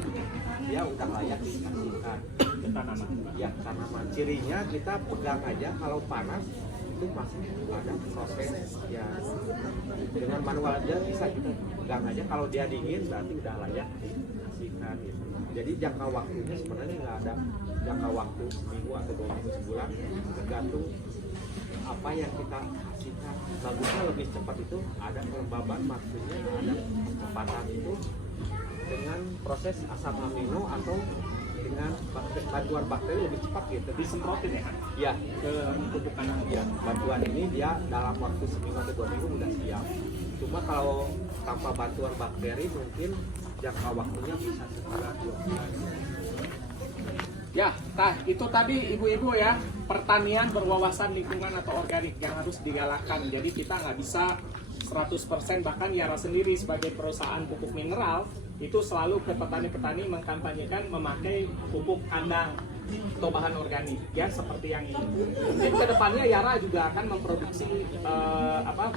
dia udah layak dikasihkan ke tanaman. Ya, tanaman cirinya kita pegang aja, kalau panas itu masih ada proses ya, dengan manual aja bisa kita pegang aja, kalau dia dingin berarti udah layak dikasihkan gitu. Jadi jangka waktunya sebenarnya nggak ada jangka waktu seminggu atau 2 minggu, sebulan, tergantung apa yang kita kasihkan. Bagusnya lebih cepat itu ada kelembaban, maksudnya ada kecepatan itu dengan proses asam amino atau dengan bantuan bakteri lebih cepat gitu. Disemprotin ya kan? Ya, Ke pupuk kandang. ya, bantuan ini dia dalam waktu seminggu atau 2 minggu udah siap. Cuma kalau tanpa bantuan bakteri mungkin jangka waktunya bisa sekitar 2 bulan. Ya, itu tadi ibu-ibu ya, pertanian berwawasan lingkungan atau organik yang harus digalakkan. Jadi kita nggak bisa 100%, bahkan Yara sendiri sebagai perusahaan pupuk mineral itu selalu ke petani-petani mengkampanyekan memakai pupuk kandang atau bahan organik ya, seperti yang ini. Mungkin kedepannya Yara juga akan memproduksi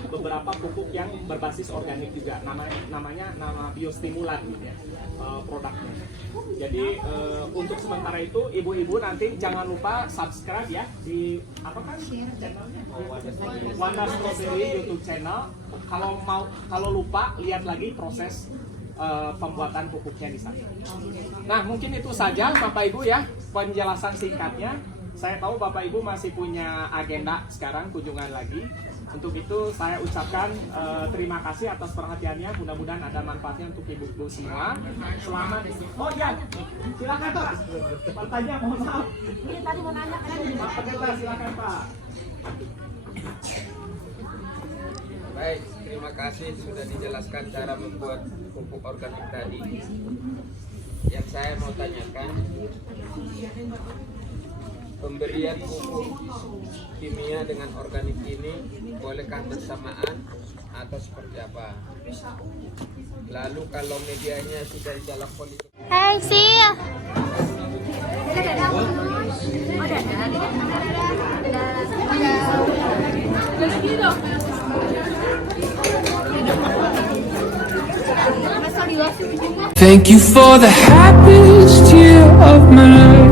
beberapa pupuk yang berbasis organik juga, namanya biostimulan gitu ya, produknya. Jadi untuk sementara itu ibu-ibu nanti jangan lupa subscribe ya di channelnya Wanda Strawberry YouTube channel. Kalau lupa lihat lagi proses pembuatan pupuknya di sana. Nah, mungkin itu saja Bapak Ibu ya penjelasan singkatnya. Saya tahu Bapak Ibu masih punya agenda sekarang kunjungan lagi. Untuk itu saya ucapkan terima kasih atas perhatiannya. Mudah-mudahan ada manfaatnya untuk ibu-ibu semua. Selamat. Oh ya, silakan Pak. Bertanya, mohon maaf. Ini tadi mau nanya kan? Pak Pendeta, silakan Pak. Baik, terima kasih sudah dijelaskan cara membuat pupuk organik tadi. Yang saya mau tanyakan, pemberian pupuk kimia dengan organik ini bolehkah bersamaan atau seperti apa? Lalu kalau medianya sudah di dalam kondisi Hai Sil. Thank you for the happiest year of my life.